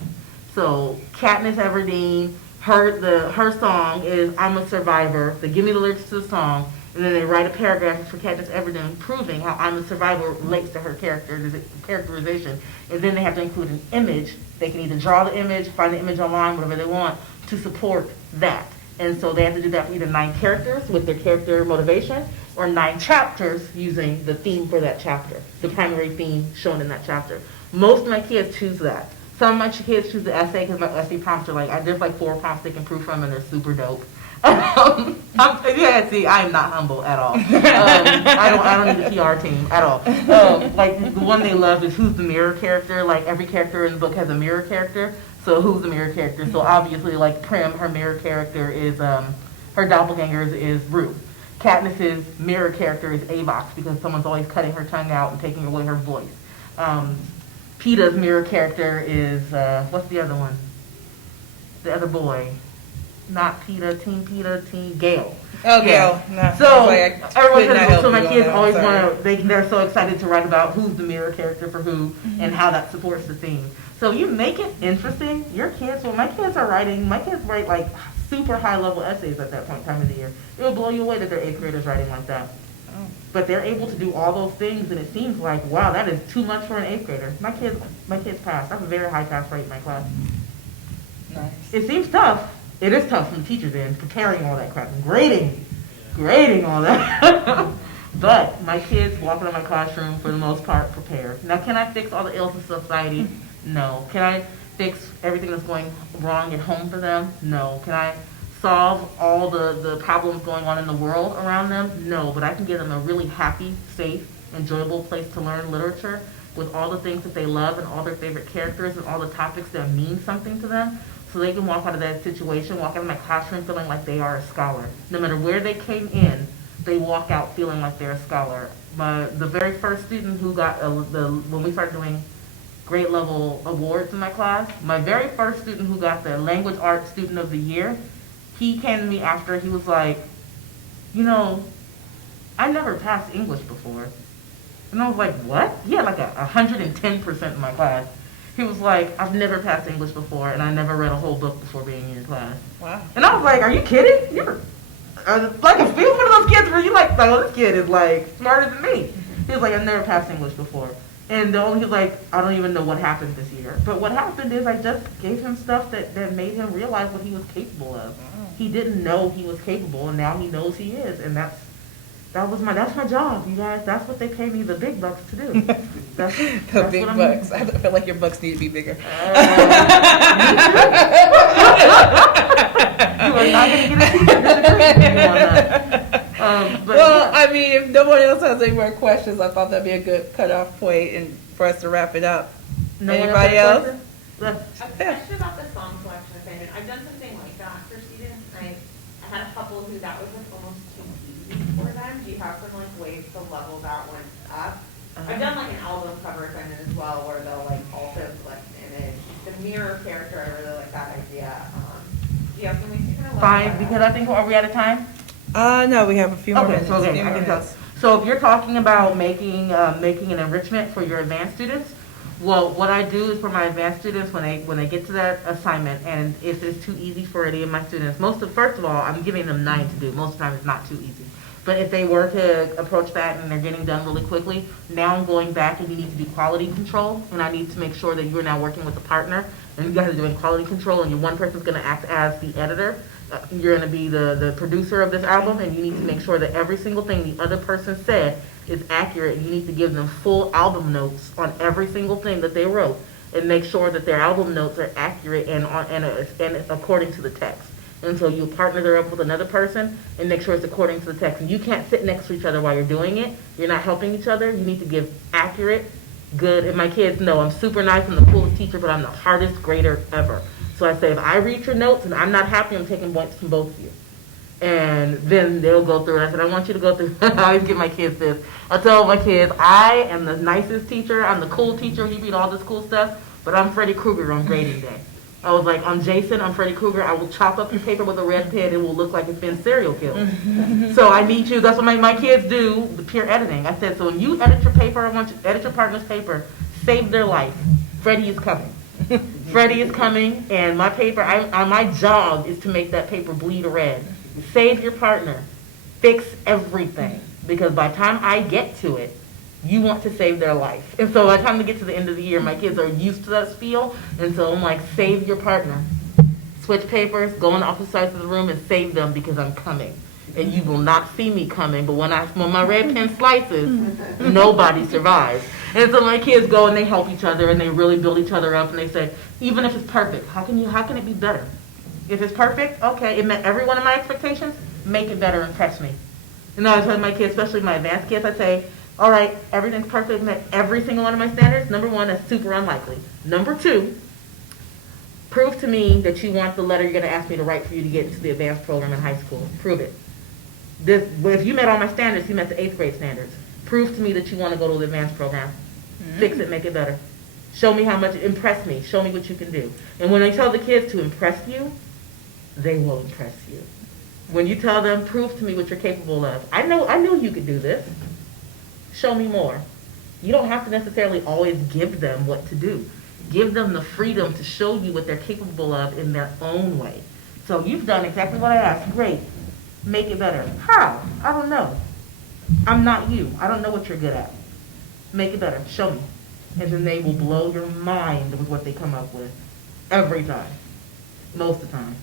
So Katniss Everdeen, her song is "I'm a Survivor." They give me the lyrics to the song, and then they write a paragraph for Katniss Everdeen proving how "I'm a Survivor" relates to her characterization. And then they have to include an image. They can either draw the image, find the image online, whatever they want, to support that. And so they have to do that for either 9 characters with their character motivation, or 9 chapters using the theme for that chapter, the primary theme shown in that chapter. Most of my kids choose that. Some of my kids choose the essay, because my essay prompts are there's 4 prompts they can prove from, and they're super dope. I am not humble at all. I don't need a PR team at all. The one they love is who's the mirror character. Like, every character in the book has a mirror character. So who's the mirror character? So obviously, like Prim, her mirror character is, her doppelganger is Rue. Katniss's mirror character is Avox, because someone's always cutting her tongue out and taking away her voice. Peeta's mirror character is, what's the other one? The other boy. Not Peeta, Team Gale. Oh, yeah. Gale. No, so everyone has, so my kids always want to, they're so excited to write about who's the mirror character for who, and how that supports the theme. So you make it interesting. Your kids, my kids write super high level essays at that time of the year. It will blow you away that they're 8th graders writing like that. Oh. But they're able to do all those things, and it seems like, wow, that is too much for an 8th grader. My kids pass. I have a very high pass rate in my class. Nice. It seems tough. It is tough from the teachers' end, preparing all that crap, and grading all that. But my kids walk into my classroom, for the most part, prepared. Now, can I fix all the ills in society? No. Can I fix everything that's going wrong at home for them? No. Can I solve all the problems going on in the world around them? No. But I can give them a really happy, safe, enjoyable place to learn literature with all the things that they love and all their favorite characters and all the topics that mean something to them. So they can walk out of that situation, walk out of my classroom feeling like they are a scholar. No matter where they came in, they walk out feeling like they're a scholar. The very first student who got when we started doing grade level awards in my class. My very first student who got the language arts student of the year, he came to me after, he was like, you know, I never passed English before. And I was like, what? He had like 110% in my class. He was like, I've never passed English before, and I never read a whole book before being in your class. Wow. And I was like, are you kidding? You're like, a feel one of those kids where you like, oh, this kid is like smarter than me. He was like, I've never passed English before. And he was like, I don't even know what happened this year. But what happened is I just gave him stuff that made him realize what he was capable of. He didn't know he was capable, and now he knows he is. And that's my job, you guys. That's what they pay me the big bucks to do. That's The big bucks. I feel like your bucks need to be bigger. You are not going to get a teacher degree on that. Well, I mean, if nobody else has any more questions, I thought that'd be a good cutoff point and for us to wrap it up. Anybody else? A question about the song selection assignment. I've done something like that for students. I had a couple who that was like almost too easy for them. Do you have some like ways to level that one up? I've done like an album cover assignment as well, where they'll like also select an image. The mirror character, I really like that idea. Do you have some ways to kind of level Fine, that because up? I think, are we out of time? No, we have a few more minutes. So, okay, Few I more can tell. minutes. So if you're talking about making an enrichment for your advanced students, well, what I do is for my advanced students, when they get to that assignment, and if it's too easy for any of my students, first of all, I'm giving them 9 to do. Most of the time it's not too easy. But if they were to approach that and they're getting done really quickly, now I'm going back and you need to do quality control, and I need to make sure that you're now working with a partner, and you guys are doing quality control, and one person's going to act as the editor. You're going to be the producer of this album, and you need to make sure that every single thing the other person said is accurate. You need to give them full album notes on every single thing that they wrote, and make sure that their album notes are accurate and according to the text. And so you partner her up with another person and make sure it's according to the text. And you can't sit next to each other while you're doing it. You're not helping each other. You need to give accurate, good. And my kids know I'm super nice and the coolest teacher, but I'm the hardest grader ever. So I say, if I read your notes and I'm not happy, I'm taking points from both of you. And then they'll go through it. I said, I want you to go through. I always give my kids this. I tell my kids, I am the nicest teacher. I'm the cool teacher. You read all this cool stuff, but I'm Freddy Krueger on grading day. I was like, I'm Jason, I'm Freddy Krueger. I will chop up your paper with a red pen. It will look like it's been serial killed. So I need you. That's what my kids do, the peer editing. I said, so when you edit your paper, I want you to edit your partner's paper. Save their life. Freddy is coming. Freddy is coming, and my paper, my job is to make that paper bleed red. Save your partner. Fix everything. Because by the time I get to it, you want to save their life. And so by the time we get to the end of the year, my kids are used to that spiel. And so I'm like, save your partner. Switch papers, go on the opposite sides of the room and save them because I'm coming. And you will not see me coming, but when my red pen slices, nobody survives. And so my kids go and they help each other and they really build each other up and they say, even if it's perfect, how can it be better? If it's perfect, okay, it met every one of my expectations, make it better and press me. And I tell my kids, especially my advanced kids, I say, all right, everything's perfect, met every single one of my standards. Number 1, that's super unlikely. Number 2, prove to me that you want the letter you're going to ask me to write for you to get into the advanced program in high school. Prove it. If you met all my standards, you met the 8th grade standards. Prove to me that you want to go to the advanced program. Fix it, make it better. Show me how much, impress me. Show me what you can do. And when I tell the kids to impress you, they will impress you. When you tell them, prove to me what you're capable of. I knew you could do this. Show me more. You don't have to necessarily always give them what to do. Give them the freedom to show you what they're capable of in their own way. So you've done exactly what I asked. Great. Make it better. How? I don't know. I'm not you. I don't know what you're good at. Make it better. Show me. And then they will blow your mind with what they come up with. Every time. Most of the time.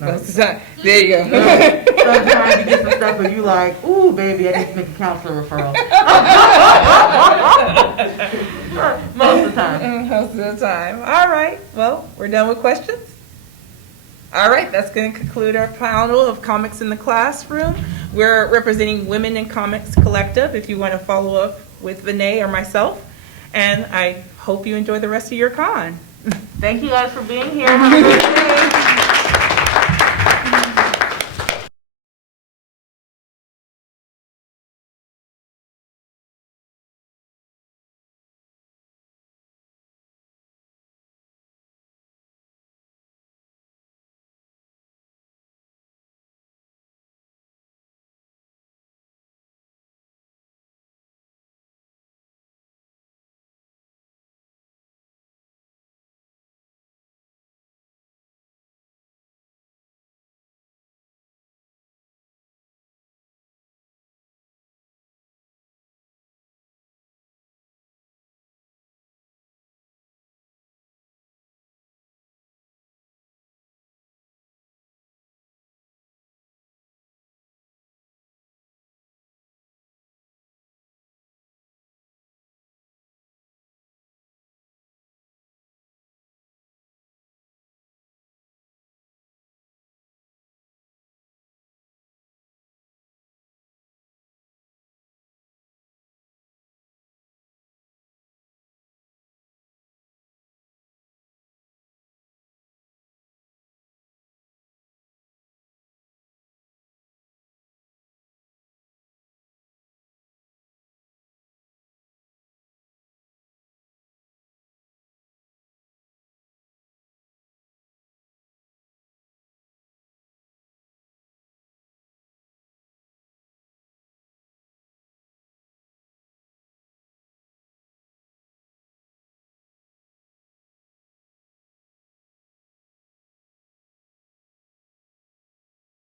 Most of the time. There you go. Sometimes you get some stuff and you like, ooh, baby, I need to make a counselor referral. Most of the time. Most of the time. All right. Well, we're done with questions. All right. That's going to conclude our panel of Comics in the Classroom. We're representing Women in Comics Collective, if you want to follow up with Vinay or myself. And I hope you enjoy the rest of your con. Thank you guys for being here. Have a great day.